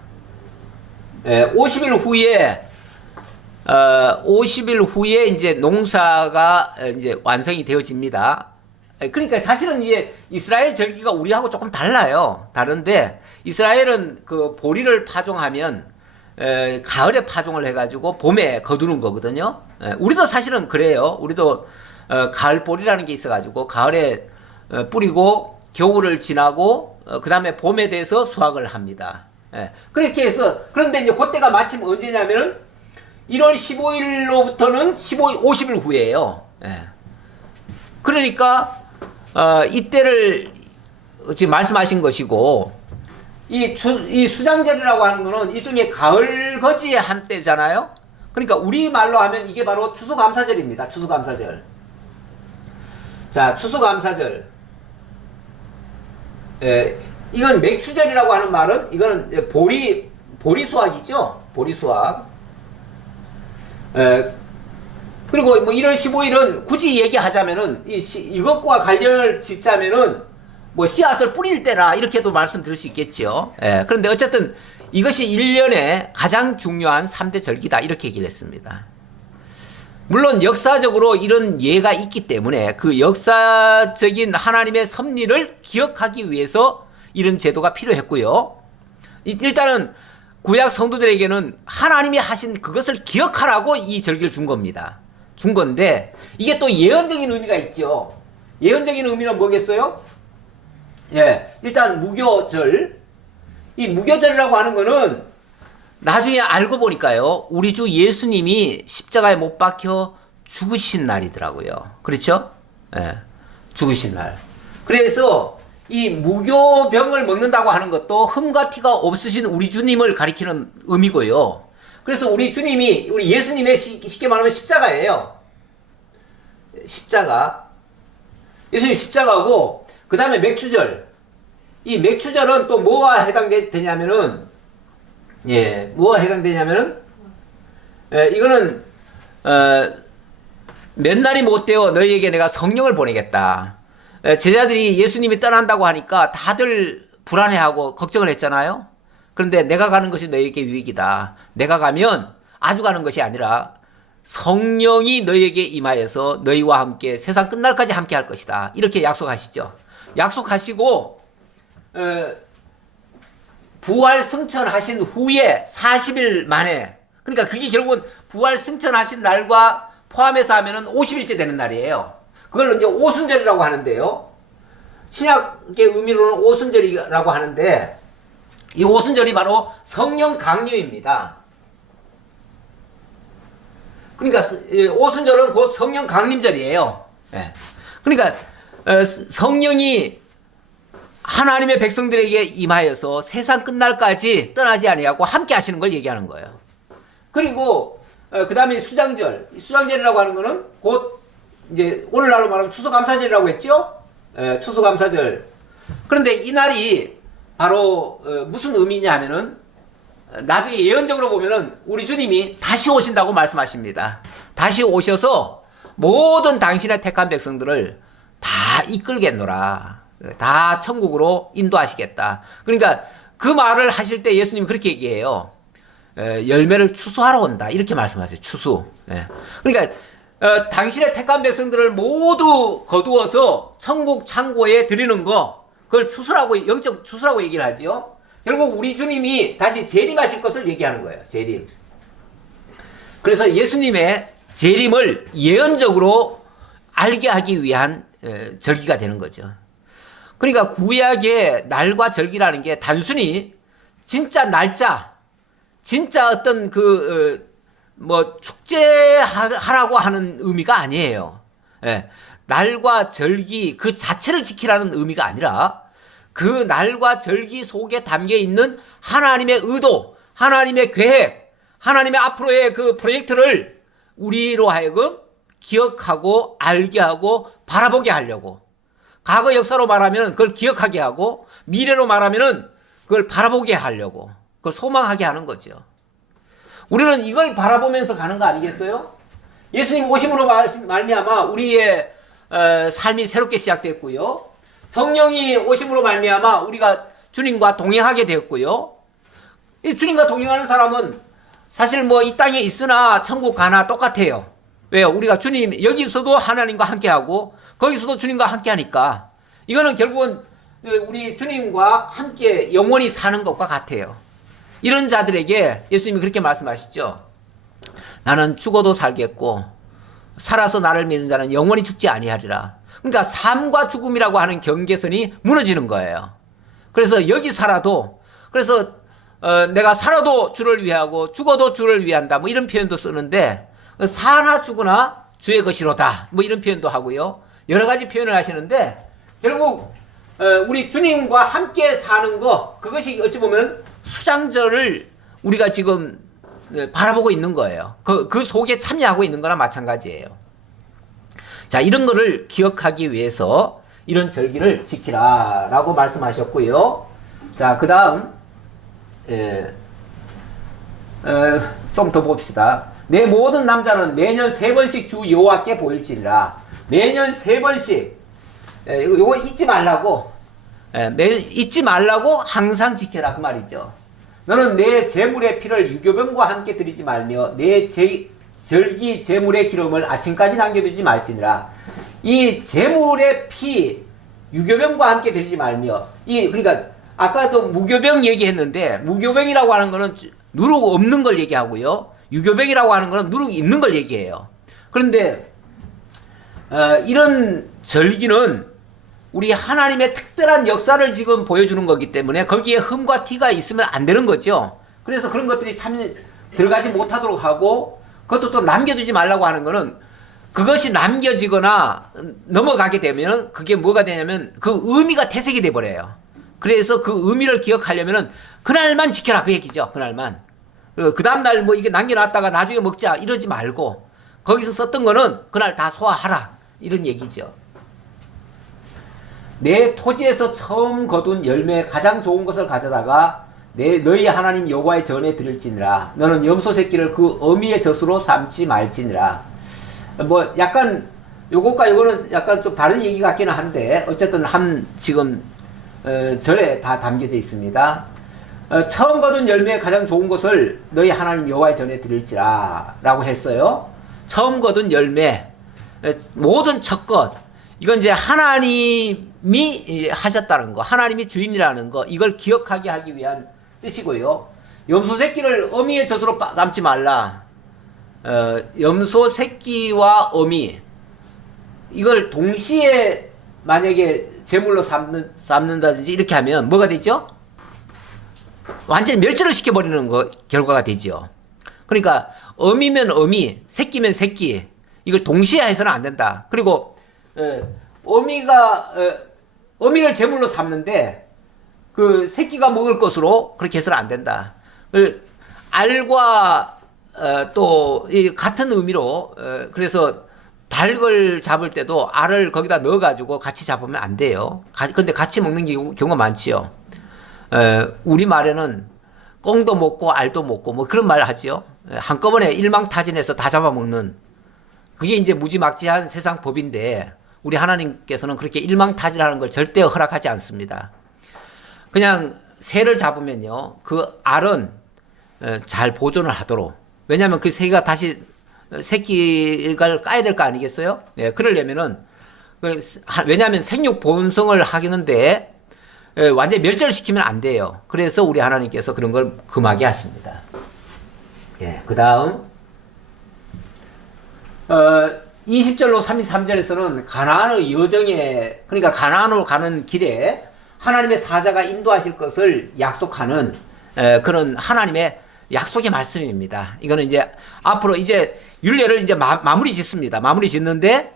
50일 후에 이제 농사가 이제 완성이 되어집니다. 그러니까 사실은 이제 이스라엘 절기가 우리하고 조금 달라요. 다른데 이스라엘은 그 보리를 파종하면 가을에 파종을 해가지고 봄에 거두는 거거든요. 우리도 사실은 그래요. 우리도 가을 보리라는 게 있어가지고 가을에 뿌리고 겨울을 지나고 그 다음에 봄에 돼서 수확을 합니다. 그렇게 해서, 그런데 이제 그때가 마침 언제냐면은 1월 15일로부터는 50일 후예요. 그러니까 이때를 지금 말씀하신 것이고, 이 수장절이라고 하는 거는 일종의 가을 거지의 한때잖아요. 그러니까 우리말로 하면 이게 바로 추수감사절입니다. 추수감사절. 자, 추수감사절. 이건 맥추절이라고 하는 말은, 이거는 보리 수확이죠. 보리 수확. 그리고 뭐 1월 15일은 굳이 얘기하자면은 이것과 관련을 짓자면은 뭐 씨앗을 뿌릴 때라 이렇게도 말씀드릴 수 있겠죠. 그런데 어쨌든 이것이 1년에 가장 중요한 3대 절기다, 이렇게 얘기를 했습니다. 물론 역사적으로 이런 예가 있기 때문에 그 역사적인 하나님의 섭리를 기억하기 위해서 이런 제도가 필요했고요. 일단은 구약 성도들에게는 하나님이 하신 그것을 기억하라고 이 절기를 준 겁니다. 준 건데, 이게 또 예언적인 의미가 있죠. 예언적인 의미는 뭐겠어요? 일단 무교절. 이 무교절이라고 하는 거는 나중에 알고 보니까요, 우리 주 예수님이 십자가에 못 박혀 죽으신 날이더라고요. 그렇죠? 죽으신 날. 그래서 이 무교병을 먹는다고 하는 것도 흠과 티가 없으신 우리 주님을 가리키는 의미고요. 그래서 우리 예수님의 쉽게 말하면 십자가예요. 십자가. 예수님 십자가고, 그 다음에 맥추절. 이 맥추절은 또 뭐와 해당되냐면은, 이거는, 몇 날이 못 되어 너희에게 내가 성령을 보내겠다. 제자들이 예수님이 떠난다고 하니까 다들 불안해하고 걱정을 했잖아요. 그런데 내가 가는 것이 너희에게 유익이다. 내가 가면 아주 가는 것이 아니라 성령이 너희에게 임하여서 너희와 함께 세상 끝날까지 함께 할 것이다. 이렇게 약속하시죠. 약속하시고 부활 승천하신 후에 40일 만에, 그러니까 그게 결국은 부활 승천하신 날과 포함해서 하면은 50일째 되는 날이에요. 그걸 이제 오순절이라고 하는데요. 신약의 의미로는 오순절이라고 하는데, 이 오순절이 바로 성령 강림입니다. 그러니까 오순절은 곧 성령 강림절이에요. 그러니까 성령이 하나님의 백성들에게 임하여서 세상 끝날까지 떠나지 아니하고 함께 하시는 걸 얘기하는 거예요. 그리고 그 다음에 수장절이라고 하는 거는 곧 이제 오늘날로 말하면 추수감사절이라고 했죠. 추수감사절. 그런데 이 날이 바로 무슨 의미냐 하면은 나중에 예언적으로 보면은 우리 주님이 다시 오신다고 말씀하십니다. 다시 오셔서 모든 당신의 택한 백성들을 다 이끌겠노라. 다 천국으로 인도하시겠다. 그러니까 그 말을 하실 때 예수님이 그렇게 얘기해요. 열매를 추수하러 온다. 이렇게 말씀하세요. 추수. 그러니까 당신의 택한 백성들을 모두 거두어서 천국 창고에 드리는 거, 그걸 추수라고, 영적 추수라고 얘기를 하지요. 결국 우리 주님이 다시 재림하실 것을 얘기하는 거예요. 재림. 그래서 예수님의 재림을 예언적으로 알게 하기 위한 절기가 되는 거죠. 그러니까 구약의 날과 절기라는 게 단순히 진짜 날짜, 진짜 어떤 축제하라고 하는 의미가 아니에요. 날과 절기 그 자체를 지키라는 의미가 아니라 그 날과 절기 속에 담겨 있는 하나님의 의도, 하나님의 계획, 하나님의 앞으로의 그 프로젝트를 우리로 하여금 기억하고 알게 하고 바라보게 하려고, 과거 역사로 말하면 그걸 기억하게 하고, 미래로 말하면 그걸 바라보게 하려고, 그걸 소망하게 하는 거죠. 우리는 이걸 바라보면서 가는 거 아니겠어요? 예수님 오심으로 말미암아 우리의 삶이 새롭게 시작됐고요. 성령이 오심으로 말미암아 우리가 주님과 동행하게 되었고요. 이 주님과 동행하는 사람은 사실 뭐 이 땅에 있으나 천국 가나 똑같아요. 왜요? 우리가 주님 여기서도 하나님과 함께하고 거기서도 주님과 함께하니까 이거는 결국은 우리 주님과 함께 영원히 사는 것과 같아요. 이런 자들에게 예수님이 그렇게 말씀하시죠. 나는 죽어도 살겠고 살아서 나를 믿는 자는 영원히 죽지 아니하리라. 그러니까 삶과 죽음이라고 하는 경계선이 무너지는 거예요. 그래서 여기 살아도, 그래서 내가 살아도 주를 위하고 죽어도 주를 위한다, 뭐 이런 표현도 쓰는데, 사나 죽으나 주의 것이로다, 뭐 이런 표현도 하고요. 여러 가지 표현을 하시는데, 결국 우리 주님과 함께 사는 거, 그것이 어찌 보면 수장절을 우리가 지금 바라보고 있는 거예요. 그 속에 참여하고 있는 거나 마찬가지예요. 자, 이런 거를 기억하기 위해서 이런 절기를 지키라 라고 말씀하셨고요. 자, 그 다음 좀 더 봅시다. 내 모든 남자는 매년 3번씩 주 여호와께 보일지니라. 매년 3번씩 이거 잊지 말라고, 잊지 말라고 항상 지켜라 그 말이죠. 너는 내 제물의 피를 유교병과 함께 드리지 말며 내 절기 제물의 기름을 아침까지 남겨두지 말지니라. 이 제물의 피 유교병과 함께 드리지 말며, 그러니까 아까도 무교병 얘기했는데, 무교병이라고 하는 거는 누룩 없는 걸 얘기하고요, 유교병이라고 하는 거는 누룩이 있는 걸 얘기해요. 그런데 이런 절기는 우리 하나님의 특별한 역사를 지금 보여주는 거기 때문에 거기에 흠과 티가 있으면 안 되는 거죠. 그래서 그런 것들이 참 들어가지 못하도록 하고, 그것도 또 남겨두지 말라고 하는 거는, 그것이 남겨지거나 넘어가게 되면 그게 뭐가 되냐면 그 의미가 퇴색이 돼버려요. 그래서 그 의미를 기억하려면 그날만 지켜라 그 얘기죠. 그날만. 그 다음날 뭐 이게 남겨놨다가 나중에 먹자 이러지 말고, 거기서 썼던 거는 그날 다 소화하라 이런 얘기죠. 내 토지에서 처음 거둔 열매 가장 좋은 것을 가져다가 너희 하나님 여호와의 전에 드릴지니라. 너는 염소 새끼를 그 어미의 젖으로 삼지 말지니라. 뭐 약간 요것과 요거는 약간 좀 다른 얘기 같기는 한데, 어쨌든 지금 절에 다 담겨져 있습니다. 처음 거둔 열매의 가장 좋은 것을 너희 하나님 여호와의 전에 드릴지라 라고 했어요. 처음 거둔 열매, 모든 첫 것, 이건 이제 하나님이 하셨다는 거, 하나님이 주인이라는 거, 이걸 기억하게 하기 위한 뜻이고요. 염소 새끼를 어미의 젖으로 삼지 말라. 염소 새끼와 어미, 이걸 동시에 만약에 제물로 삼는다든지 이렇게 하면 뭐가 되죠? 완전히 멸절을 시켜버리는 결과가 되죠. 그러니까 어미면 어미, 새끼면 새끼, 이걸 동시에 해서는 안 된다. 그리고 어미를 제물로 삼는데 그 새끼가 먹을 것으로 그렇게 해서는 안 된다. 알과 또 같은 의미로 그래서 닭을 잡을 때도 알을 거기다 넣어가지고 같이 잡으면 안 돼요. 근데 같이 먹는 경우가 많지요. 우리 말에는 꽁도 먹고 알도 먹고 뭐 그런 말 하지요. 한꺼번에 일망타진해서 다 잡아먹는, 그게 이제 무지막지한 세상 법인데 우리 하나님께서는 그렇게 일망타진하는 걸 절대 허락하지 않습니다. 그냥 새를 잡으면요, 그 알은 잘 보존을 하도록, 왜냐하면 그 새가 다시 새끼를 까야 될 거 아니겠어요? 예, 그러려면은, 왜냐하면 생육 본성을 하기는데 완전히 멸절시키면 안 돼요. 그래서 우리 하나님께서 그런 걸 금하게 하십니다. 예, 그 다음 20절로 33절에서는 가나안의 여정에, 그러니까 가나안으로 가는 길에 하나님의 사자가 인도하실 것을 약속하는 그런 하나님의 약속의 말씀입니다. 이거는 이제 앞으로 이제 율례를 이제 마무리 짓습니다. 마무리 짓는데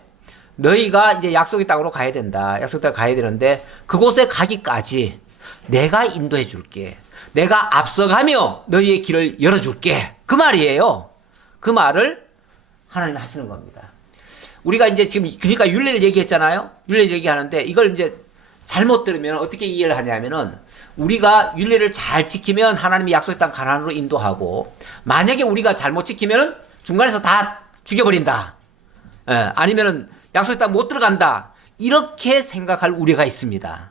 너희가 이제 약속의 땅으로 가야 된다. 약속의 땅으로 가야 되는데 그곳에 가기까지 내가 인도해 줄게. 내가 앞서가며 너희의 길을 열어줄게. 그 말이에요. 그 말을 하나님 하시는 겁니다. 우리가 이제 지금 그러니까 율례를 얘기했잖아요. 율례를 얘기하는데 이걸 이제 잘못 들으면 어떻게 이해를 하냐면은 우리가 율례를 잘 지키면 하나님이 약속의 땅 가나안으로 인도하고, 만약에 우리가 잘못 지키면은 중간에서 다 죽여버린다. 아니면은 약속의 땅 못 들어간다. 이렇게 생각할 우려가 있습니다.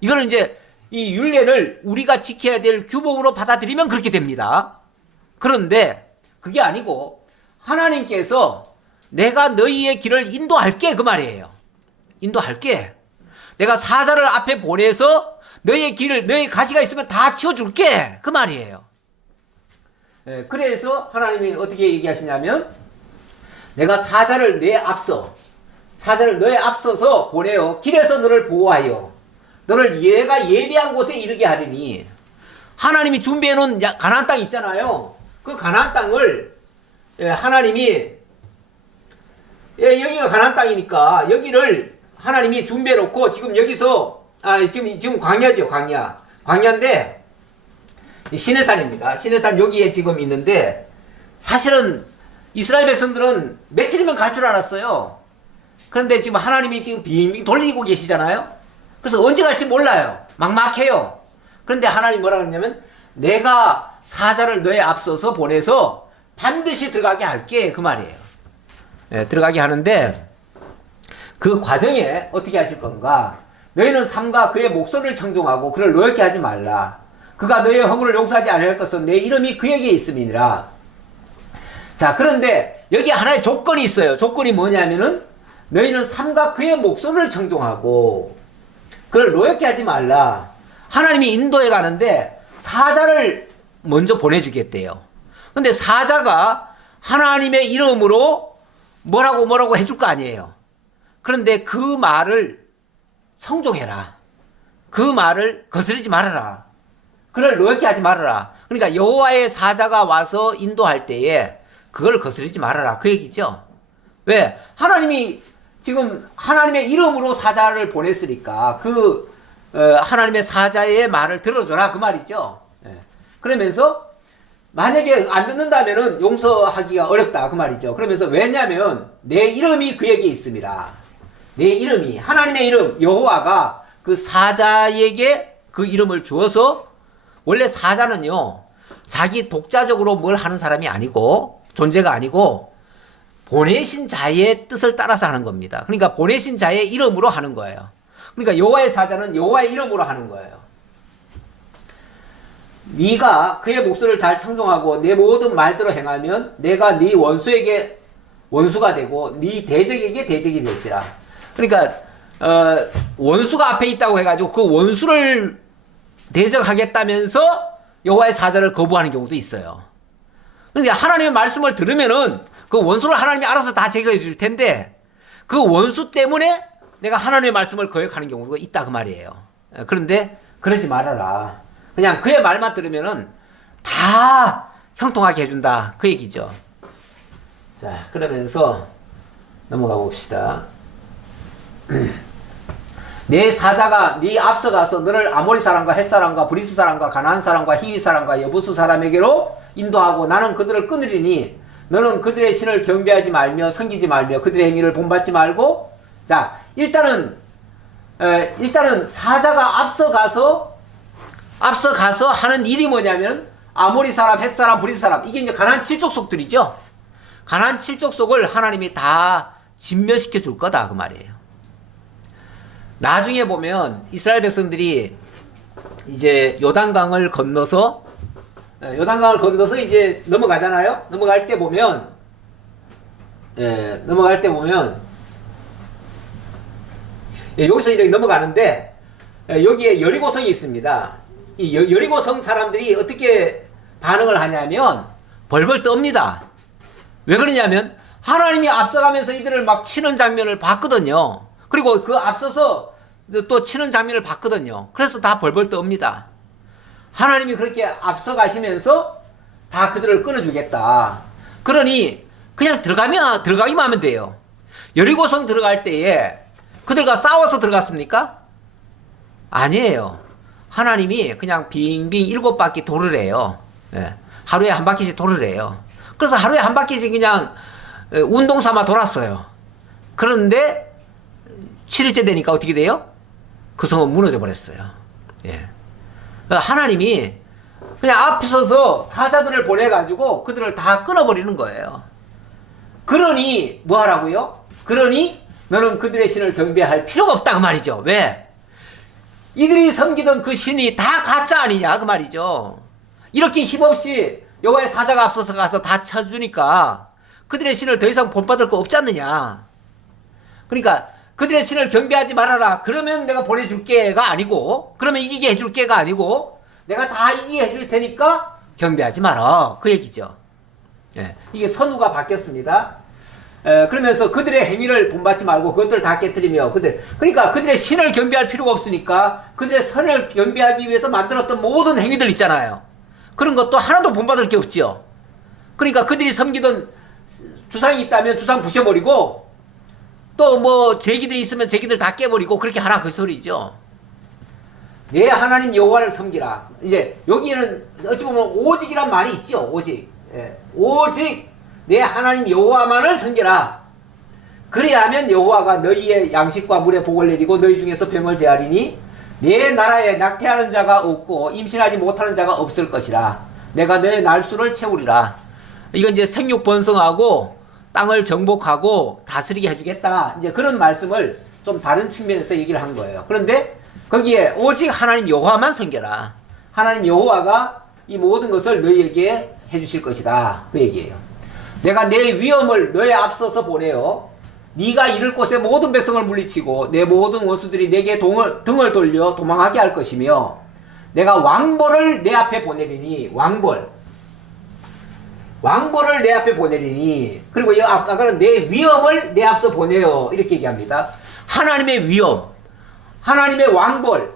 이거는 이제 이 율례를 우리가 지켜야 될 규범으로 받아들이면 그렇게 됩니다. 그런데 그게 아니고 하나님께서 내가 너희의 길을 인도할게, 그 말이에요. 인도할게. 내가 사자를 앞에 보내서 너희의 길을, 너희 가시가 있으면 다 치워줄게, 그 말이에요. 그래서 하나님이 어떻게 얘기하시냐면 내가 사자를 너의 앞서서 보내어 길에서 너를 보호하여 너를 내가 예비한 곳에 이르게 하리니, 하나님이 준비해 놓은 가나안 땅 있잖아요. 그 가나안 땅을 하나님이, 여기가 가나안 땅이니까 여기를 하나님이 준비해 놓고 지금 여기서 지금 광야죠. 광야인데 시내산입니다. 시내산 여기에 지금 있는데 사실은 이스라엘 백성들은 며칠이면 갈 줄 알았어요. 그런데 지금 하나님이 지금 빙빙 돌리고 계시잖아요. 그래서 언제 갈지 몰라요. 막막해요. 그런데 하나님 뭐라 그러냐면 내가 사자를 너의 앞서서 보내서 반드시 들어가게 할게, 그 말이에요. 들어가게 하는데 그 과정에 어떻게 하실 건가? 너희는 삼가 그의 목소리를 청종하고 그를 노엽게 하지 말라. 그가 너희의 허물을 용서하지 않을 것은 내 이름이 그에게 있음이니라. 자, 그런데 여기 하나의 조건이 있어요. 조건이 뭐냐면은 너희는 삼가 그의 목소리를 청종하고 그를 노엽게 하지 말라. 하나님이 인도해 가는데 사자를 먼저 보내주겠대요. 근데 사자가 하나님의 이름으로 뭐라고 해줄 거 아니에요. 그런데 그 말을 청종해라. 그 말을 거스르지 말아라. 그를 노엽게 하지 말아라. 그러니까 여호와의 사자가 와서 인도할 때에 그걸 거스르지 말아라, 그 얘기죠. 왜? 하나님이 지금 하나님의 이름으로 사자를 보냈으니까 하나님의 사자의 말을 들어줘라, 그 말이죠. 그러면서 만약에 안 듣는다면은 용서하기가 어렵다, 그 말이죠. 그러면서 왜냐면 내 이름이 그에게 있음이라. 내 이름이, 하나님의 이름 여호와가 그 사자에게 그 이름을 주어서, 원래 사자는요 자기 독자적으로 뭘 하는 사람이 아니고, 존재가 아니고 보내신 자의 뜻을 따라서 하는 겁니다. 그러니까 보내신 자의 이름으로 하는 거예요. 그러니까 여호와의 사자는 여호와의 이름으로 하는 거예요. 네가 그의 목소리를 잘 청종하고 내 모든 말대로 행하면 내가 네 원수에게 원수가 되고 네 대적에게 대적이 될지라. 그러니까 원수가 앞에 있다고 해가지고 그 원수를 대적하겠다면서 여호와의 사자를 거부하는 경우도 있어요. 그러니까 하나님의 말씀을 들으면은 그 원수를 하나님이 알아서 다 제거해 줄 텐데 그 원수 때문에 내가 하나님의 말씀을 거역하는 경우가 있다 그 말이에요. 그런데 그러지 말아라. 그냥 그의 말만 들으면은 다 형통하게 해준다 그 얘기죠. 자, 그러면서 넘어가 봅시다. 내 사자가 네 앞서가서 너를 아모리 사람과 헷 사람과 브리스 사람과 가나안 사람과 히위 사람과 여부수 사람에게로 인도하고 나는 그들을 끊으리니 너는 그들의 신을 경배하지 말며 섬기지 말며 그들의 행위를 본받지 말고. 자, 일단은 사자가 앞서가서 하는 일이 뭐냐면 아모리 사람, 헷 사람, 브리스 사람, 이게 이제 가나안 7족속들이죠. 가나안 7족속을 하나님이 다 진멸시켜 줄 거다 그 말이에요. 나중에 보면 이스라엘 백성들이 이제 요단강을 건너서 이제 넘어가잖아요. 넘어갈 때 보면 여기서 이렇게 넘어가는데 여기에 여리고성이 있습니다. 이 여리고성 사람들이 어떻게 반응을 하냐면 벌벌 떱니다. 왜 그러냐면 하나님이 앞서가면서 이들을 막 치는 장면을 봤거든요. 그리고 그 앞서서 또 치는 장면을 봤거든요. 그래서 다 벌벌 떱니다. 하나님이 그렇게 앞서가시면서 다 그들을 끊어주겠다. 그러니 그냥 들어가기만 하면 돼요. 여리고성 들어갈 때에 그들과 싸워서 들어갔습니까? 아니에요. 하나님이 그냥 빙빙 7바퀴 도를 해요. 네. 하루에 한 바퀴씩 도를 해요. 그래서 하루에 한 바퀴씩 그냥 운동 삼아 돌았어요. 그런데 7일째 되니까 어떻게 돼요? 그 성은 무너져 버렸어요. 예. 하나님이 그냥 앞서서 사자들을 보내가지고 그들을 다 끊어버리는 거예요. 그러니 뭐 하라고요? 그러니 너는 그들의 신을 경배할 필요가 없다 그 말이죠. 왜? 이들이 섬기던 그 신이 다 가짜 아니냐 그 말이죠. 이렇게 힘없이 여호와의 사자가 앞서서 가서 다 쳐주니까 그들의 신을 더 이상 본받을 거 없지 않느냐. 그러니까 그들의 신을 경배하지 말아라. 그러면 내가 보내줄게가 아니고, 그러면 이기게 해줄게가 아니고, 내가 다 이기게 해줄 테니까 경배하지 마라. 그 얘기죠. 예, 이게 선우가 바뀌었습니다. 그러면서 그들의 행위를 본받지 말고 그것들을 다 깨뜨리며 그러니까 그들의 신을 경배할 필요가 없으니까 그들의 선을 경배하기 위해서 만들었던 모든 행위들 있잖아요. 그런 것도 하나도 본받을 게 없죠. 그러니까 그들이 섬기던 주상이 있다면 주상 부셔버리고 또 뭐 제기들이 있으면 제기들 다 깨버리고 그렇게 하라 그 소리죠. 내 하나님 여호와를 섬기라. 이제 여기에는 어찌 보면 오직이란 말이 있죠. 오직. 예. 오직 내 하나님 여호와만을 섬기라. 그래야하면 여호와가 너희의 양식과 물에 복을 내리고 너희 중에서 병을 제하리니 내 나라에 낙태하는 자가 없고 임신하지 못하는 자가 없을 것이라. 내가 너의 날수를 채우리라. 이건 이제 생육 번성하고 땅을 정복하고 다스리게 해주겠다. 이제 그런 말씀을 좀 다른 측면에서 얘기를 한 거예요. 그런데 거기에 오직 하나님 여호와만 섬겨라. 하나님 여호와가 이 모든 것을 너희에게 해주실 것이다. 그 얘기예요. 내가 내 위엄을 너의 앞서서 보내어 네가 이를 곳에 모든 백성을 물리치고 내 모든 원수들이 내게 등을 돌려 도망하게 할 것이며 내가 왕벌을 내 앞에 보내리니 왕벌을 내 앞에 보내리니 그리고 아까는 내 위엄을 내 앞서 보내요 이렇게 얘기합니다. 하나님의 위엄, 하나님의 왕벌,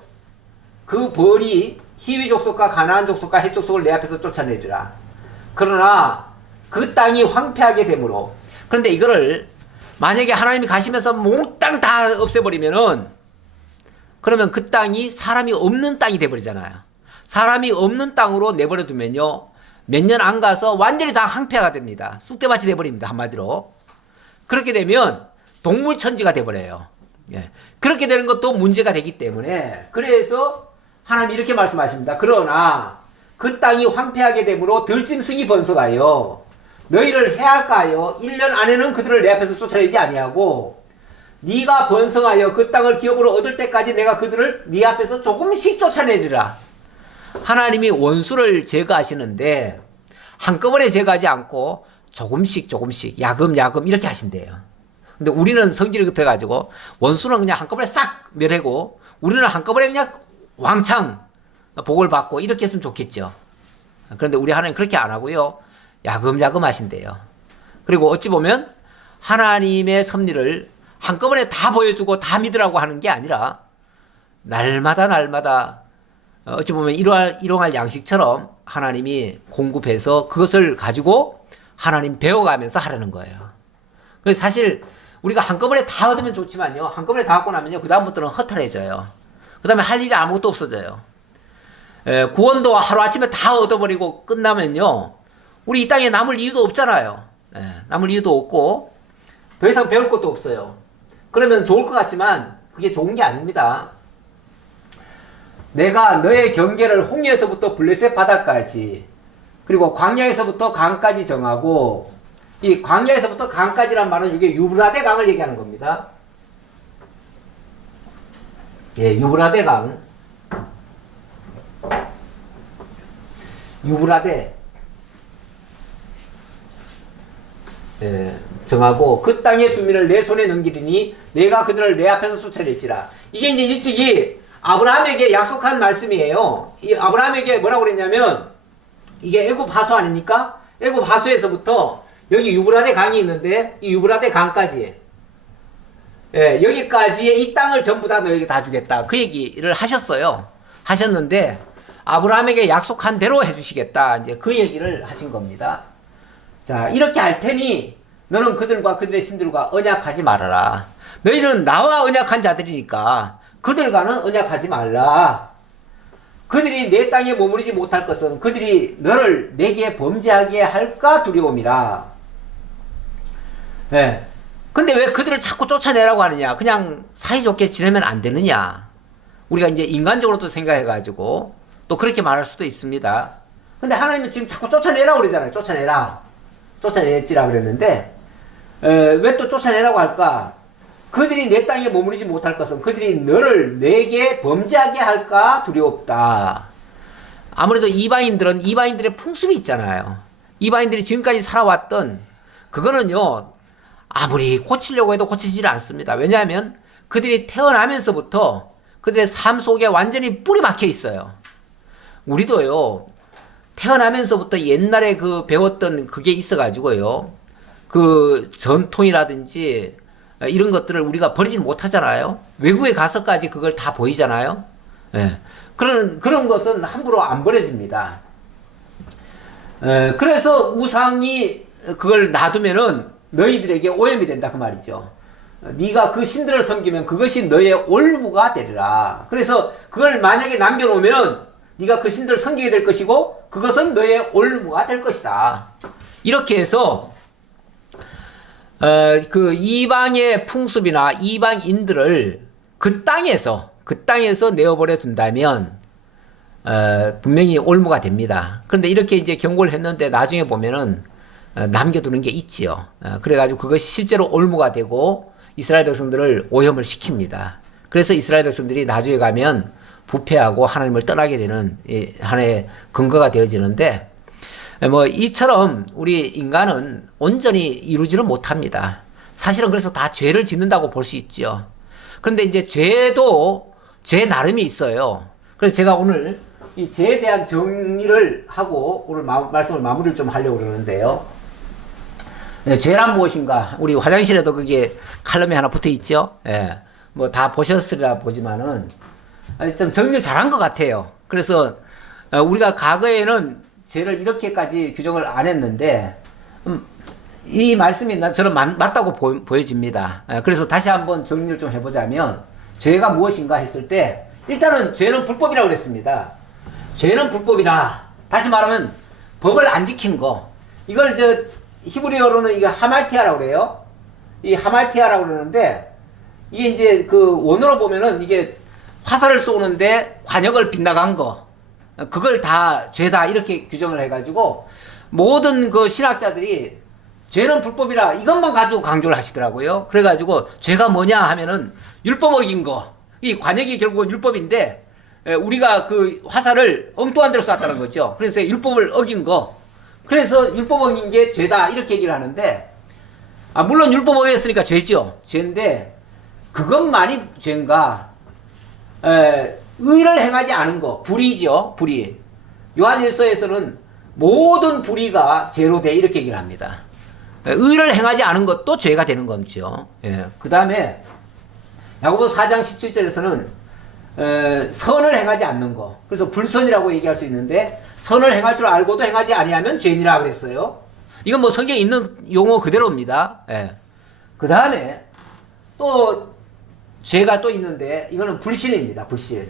그 벌이 히위 족속과 가나안 족속과 헷 족속을 내 앞에서 쫓아내리라. 그러나 그 땅이 황폐하게 되므로. 그런데 이거를 만약에 하나님이 가시면서 몽땅 다 없애버리면은 그러면 그 땅이 사람이 없는 땅이 돼버리잖아요. 사람이 없는 땅으로 내버려두면요 몇 년 안 가서 완전히 다 황폐화가 됩니다. 쑥대밭이 돼버립니다. 한마디로. 그렇게 되면 동물천지가 돼버려요. 예. 그렇게 되는 것도 문제가 되기 때문에 그래서 하나님이 이렇게 말씀하십니다. 그러나 그 땅이 황폐하게 되므로 들짐승이 번성하여 너희를 해할까 하여 1년 안에는 그들을 내 앞에서 쫓아내지 아니하고 네가 번성하여 그 땅을 기업으로 얻을 때까지 내가 그들을 네 앞에서 조금씩 쫓아내리라. 하나님이 원수를 제거하시는데 한꺼번에 제거하지 않고 조금씩 야금야금 이렇게 하신대요. 근데 우리는 성질이 급해가지고 원수는 그냥 한꺼번에 싹 멸하고 우리는 한꺼번에 그냥 왕창 복을 받고 이렇게 했으면 좋겠죠. 그런데 우리 하나님 그렇게 안 하고요. 야금야금 하신대요. 그리고 어찌 보면 하나님의 섭리를 한꺼번에 다 보여주고 다 믿으라고 하는 게 아니라 날마다 어찌 보면 일용할 양식처럼 하나님이 공급해서 그것을 가지고 하나님 배워가면서 하라는 거예요. 그래서 사실 우리가 한꺼번에 다 얻으면 좋지만요. 한꺼번에 다 얻고 나면요. 그 다음부터는 허탈해져요. 그 다음에 할 일이 아무것도 없어져요. 구원도 하루아침에 다 얻어버리고 끝나면요. 우리 이 땅에 남을 이유도 없잖아요. 남을 이유도 없고 더 이상 배울 것도 없어요. 그러면 좋을 것 같지만 그게 좋은 게 아닙니다. 내가 너의 경계를 홍해에서부터 블레셋 바다까지 그리고 광야에서부터 강까지 정하고 이 광야에서부터 강까지란 말은 이게 유브라데 강을 얘기하는 겁니다. 예, 유브라데 강. 유브라데. 예, 정하고 그 땅의 주민을 내 손에 넘기리니 내가 그들을 내 앞에서 쫓아낼지라. 이게 이제 일찍이 아브라함에게 약속한 말씀이에요. 이 아브라함에게 뭐라고 그랬냐면 이게 애굽 하수 아닙니까? 애굽 하수에서부터 여기 유브라데 강이 있는데 이 유브라데 강까지 예, 여기까지의 이 땅을 전부 다 너에게 다 주겠다. 그 얘기를 하셨어요. 하셨는데 아브라함에게 약속한 대로 해주시겠다. 이제 그 얘기를 하신 겁니다. 자, 이렇게 할 테니 너는 그들과 그들의 신들과 언약하지 말아라. 너희는 나와 언약한 자들이니까 그들과는 언약하지 말라. 그들이 내 땅에 머무르지 못할 것은 그들이 너를 내게 범죄하게 할까 두려움이라. 예. 근데 왜 그들을 자꾸 쫓아내라고 하느냐? 그냥 사이좋게 지내면 안 되느냐? 우리가 이제 인간적으로도 생각해가지고 또 그렇게 말할 수도 있습니다. 근데 하나님은 지금 자꾸 쫓아내라고 그러잖아요. 쫓아내라. 쫓아냈지라 그랬는데, 왜 또 쫓아내라고 할까? 그들이 내 땅에 머무르지 못할 것은 그들이 너를 내게 범죄하게 할까 두렵다. 아무래도 이방인들의 풍습이 있잖아요. 이방인들이 지금까지 살아왔던 그거는요, 아무리 고치려고 해도 고치지를 않습니다. 왜냐하면 그들이 태어나면서부터 그들의 삶 속에 완전히 뿌리 박혀 있어요. 우리도요, 태어나면서부터 옛날에 그 배웠던 그게 있어가지고요, 그 전통이라든지 이런 것들을 우리가 버리지 못하잖아요. 외국에 가서까지 그걸 다 보이잖아요. 예. 그런 것은 함부로 안 버려집니다. 그래서 우상이 그걸 놔두면은 너희들에게 오염이 된다 그 말이죠. 네가 그 신들을 섬기면 그것이 너의 올무가 되리라. 그래서 그걸 만약에 남겨놓으면 네가 그 신들을 섬기게 될 것이고 그것은 너의 올무가 될 것이다. 이렇게 해서 그 이방의 풍습이나 이방인들을 그 땅에서 내어버려 둔다면 분명히 올무가 됩니다. 그런데 이렇게 이제 경고를 했는데 나중에 보면은 남겨두는 게 있지요. 그래가지고 그것이 실제로 올무가 되고 이스라엘 백성들을 오염을 시킵니다. 그래서 이스라엘 백성들이 나중에 가면 부패하고 하나님을 떠나게 되는 하나의 근거가 되어지는데, 뭐 이처럼 우리 인간은 온전히 이루지는 못합니다. 사실은 그래서 다 죄를 짓는다고 볼 수 있죠. 그런데 이제 죄도 죄 나름이 있어요. 그래서 제가 오늘 이 죄에 대한 정리를 하고 오늘 말씀을 마무리를 좀 하려고 그러는데요. 네, 죄란 무엇인가? 우리 화장실에도 그게 칼럼이 하나 붙어 있죠. 예. 뭐 다 보셨으리라 보지만은 좀 정리를 잘한 것 같아요. 그래서 우리가 과거에는 죄를 이렇게까지 규정을 안 했는데 이 말씀이 저는 맞다고 보여집니다. 그래서 다시 한번 정리를 좀 해보자면 죄가 무엇인가 했을 때 일단은 죄는 불법이라고 그랬습니다. 죄는 불법이다. 다시 말하면 법을 안 지킨 거. 이걸 히브리어로는 이게 하말티아라고 그래요. 이 하말티아라고 그러는데 이게 이제 그 원어로 보면은 이게 화살을 쏘는데 관역을 빗나간 거. 그걸 다 죄다 이렇게 규정을 해가지고 모든 그 신학자들이 죄는 불법이라 이것만 가지고 강조를 하시더라고요. 그래가지고 죄가 뭐냐 하면은 율법 어긴 거. 이 관역이 결국은 율법인데 우리가 그 화살을 엉뚱한 데로 쐈다는 거죠. 그래서 율법을 어긴 거. 그래서 율법 어긴 게 죄다 이렇게 얘기를 하는데, 물론 율법 어겼으니까 죄죠. 죄인데 그것만이 죄인가? 의를 행하지 않은 거, 불의죠. 불의. 요한일서에서는 모든 불의가 죄로 돼 이렇게 얘기를 합니다. 의를 행하지 않은 것도 죄가 되는 거죠. 그 다음에 야고보 4장 17절에서는 선을 행하지 않는 거. 그래서 불선이라고 얘기할 수 있는데, 선을 행할 줄 알고도 행하지 아니하면 죄인이라 그랬어요. 이건 뭐 성경에 있는 용어 그대로입니다. 그 다음에 또 죄가 또 있는데, 이거는 불신입니다. 불신.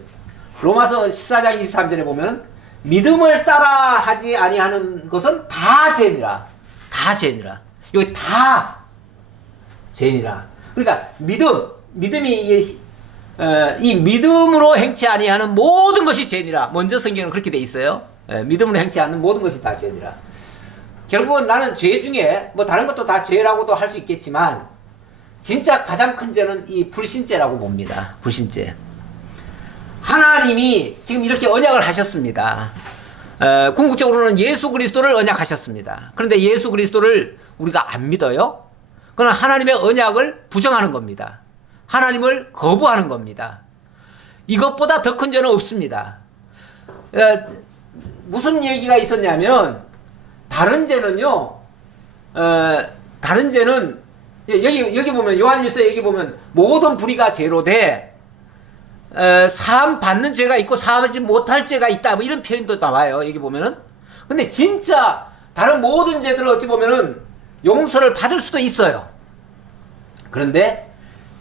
로마서 14장 23절에 보면 믿음을 따라 하지 아니하는 것은 다 죄니라. 다 죄니라. 여기 다 죄니라. 그러니까 믿음이 이 믿음으로 행치 아니하는 모든 것이 죄니라. 먼저 성경은 그렇게 돼 있어요. 믿음으로 행치 않는 모든 것이 다 죄니라. 결국은 나는 죄 중에 뭐 다른 것도 다 죄라고도 할 수 있겠지만, 진짜 가장 큰 죄는 이 불신죄라고 봅니다. 불신죄. 하나님이 지금 이렇게 언약을 하셨습니다. 궁극적으로는 예수 그리스도를 언약하셨습니다. 그런데 예수 그리스도를 우리가 안 믿어요? 그건 하나님의 언약을 부정하는 겁니다. 하나님을 거부하는 겁니다. 이것보다 더 큰 죄는 없습니다. 무슨 얘기가 있었냐면, 다른 죄는요, 다른 죄는 여기 보면 요한일서 여기 보면 모든 불의가 죄로 돼 사함 받는 죄가 있고 사함하지 못할 죄가 있다, 뭐 이런 표현도 나와요. 여기 보면은. 근데 진짜 다른 모든 죄들은 어찌 보면은 용서를 받을 수도 있어요. 그런데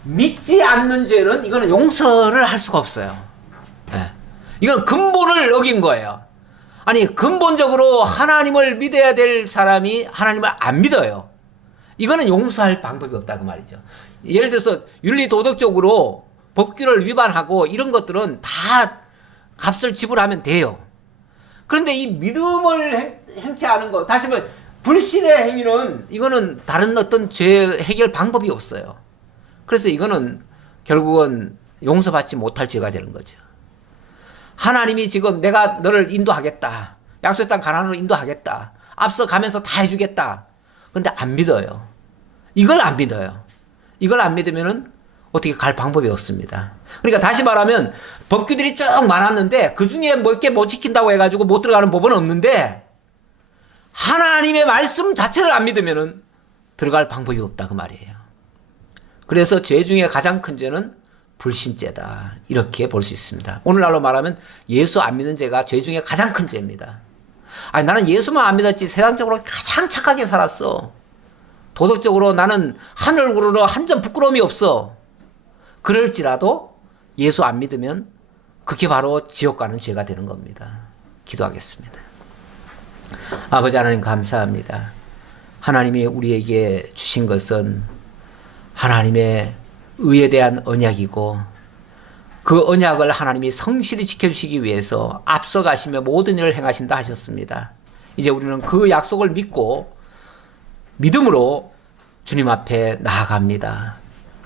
믿지 않는 죄는 이거는 용서를 할 수가 없어요. 이건 근본을 어긴 거예요. 아니, 근본적으로 하나님을 믿어야 될 사람이 하나님을 안 믿어요. 이거는 용서할 방법이 없다 그 말이죠. 예를 들어서 윤리 도덕적으로 법규를 위반하고 이런 것들은 다 값을 지불하면 돼요. 그런데 이 믿음을 행치 않은 거, 다시 말해 불신의 행위는 이거는 다른 어떤 죄 해결 방법이 없어요. 그래서 이거는 결국은 용서받지 못할 죄가 되는 거죠. 하나님이 지금 내가 너를 인도하겠다, 약속의 땅 가나안으로 인도하겠다, 앞서 가면서 다 해주겠다. 근데 안 믿어요. 이걸 안 믿어요. 이걸 안 믿으면은 어떻게 갈 방법이 없습니다. 그러니까 다시 말하면 법규들이 쭉 많았는데 그 중에 몇 개 못 지킨다고 해가지고 못 들어가는 법은 없는데, 하나님의 말씀 자체를 안 믿으면은 들어갈 방법이 없다 그 말이에요. 그래서 죄 중에 가장 큰 죄는 불신죄다, 이렇게 볼 수 있습니다. 오늘날로 말하면 예수 안 믿는 죄가 죄 중에 가장 큰 죄입니다. 아니, 나는 예수만 안 믿었지 세상적으로 가장 착하게 살았어, 도덕적으로 나는 하늘으로 한 점 부끄러움이 없어, 그럴지라도 예수 안 믿으면 그게 바로 지옥 가는 죄가 되는 겁니다. 기도하겠습니다. 아버지 하나님, 감사합니다. 하나님이 우리에게 주신 것은 하나님의 의에 대한 언약이고, 그 언약을 하나님이 성실히 지켜주시기 위해서 앞서가시며 모든 일을 행하신다 하셨습니다. 이제 우리는 그 약속을 믿고 믿음으로 주님 앞에 나아갑니다.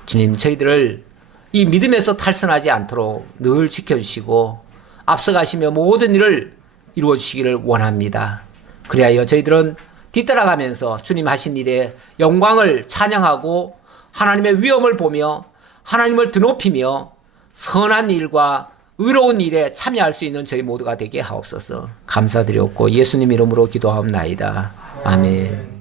주님, 저희들을 이 믿음에서 탈선하지 않도록 늘 지켜주시고 앞서가시며 모든 일을 이루어 주시기를 원합니다. 그리하여 저희들은 뒤따라가면서 주님 하신 일에 영광을 찬양하고 하나님의 위엄을 보며 하나님을 드높이며 선한 일과 의로운 일에 참여할 수 있는 저희 모두가 되게 하옵소서. 감사드렸고 예수님 이름으로 기도하옵나이다. 아멘.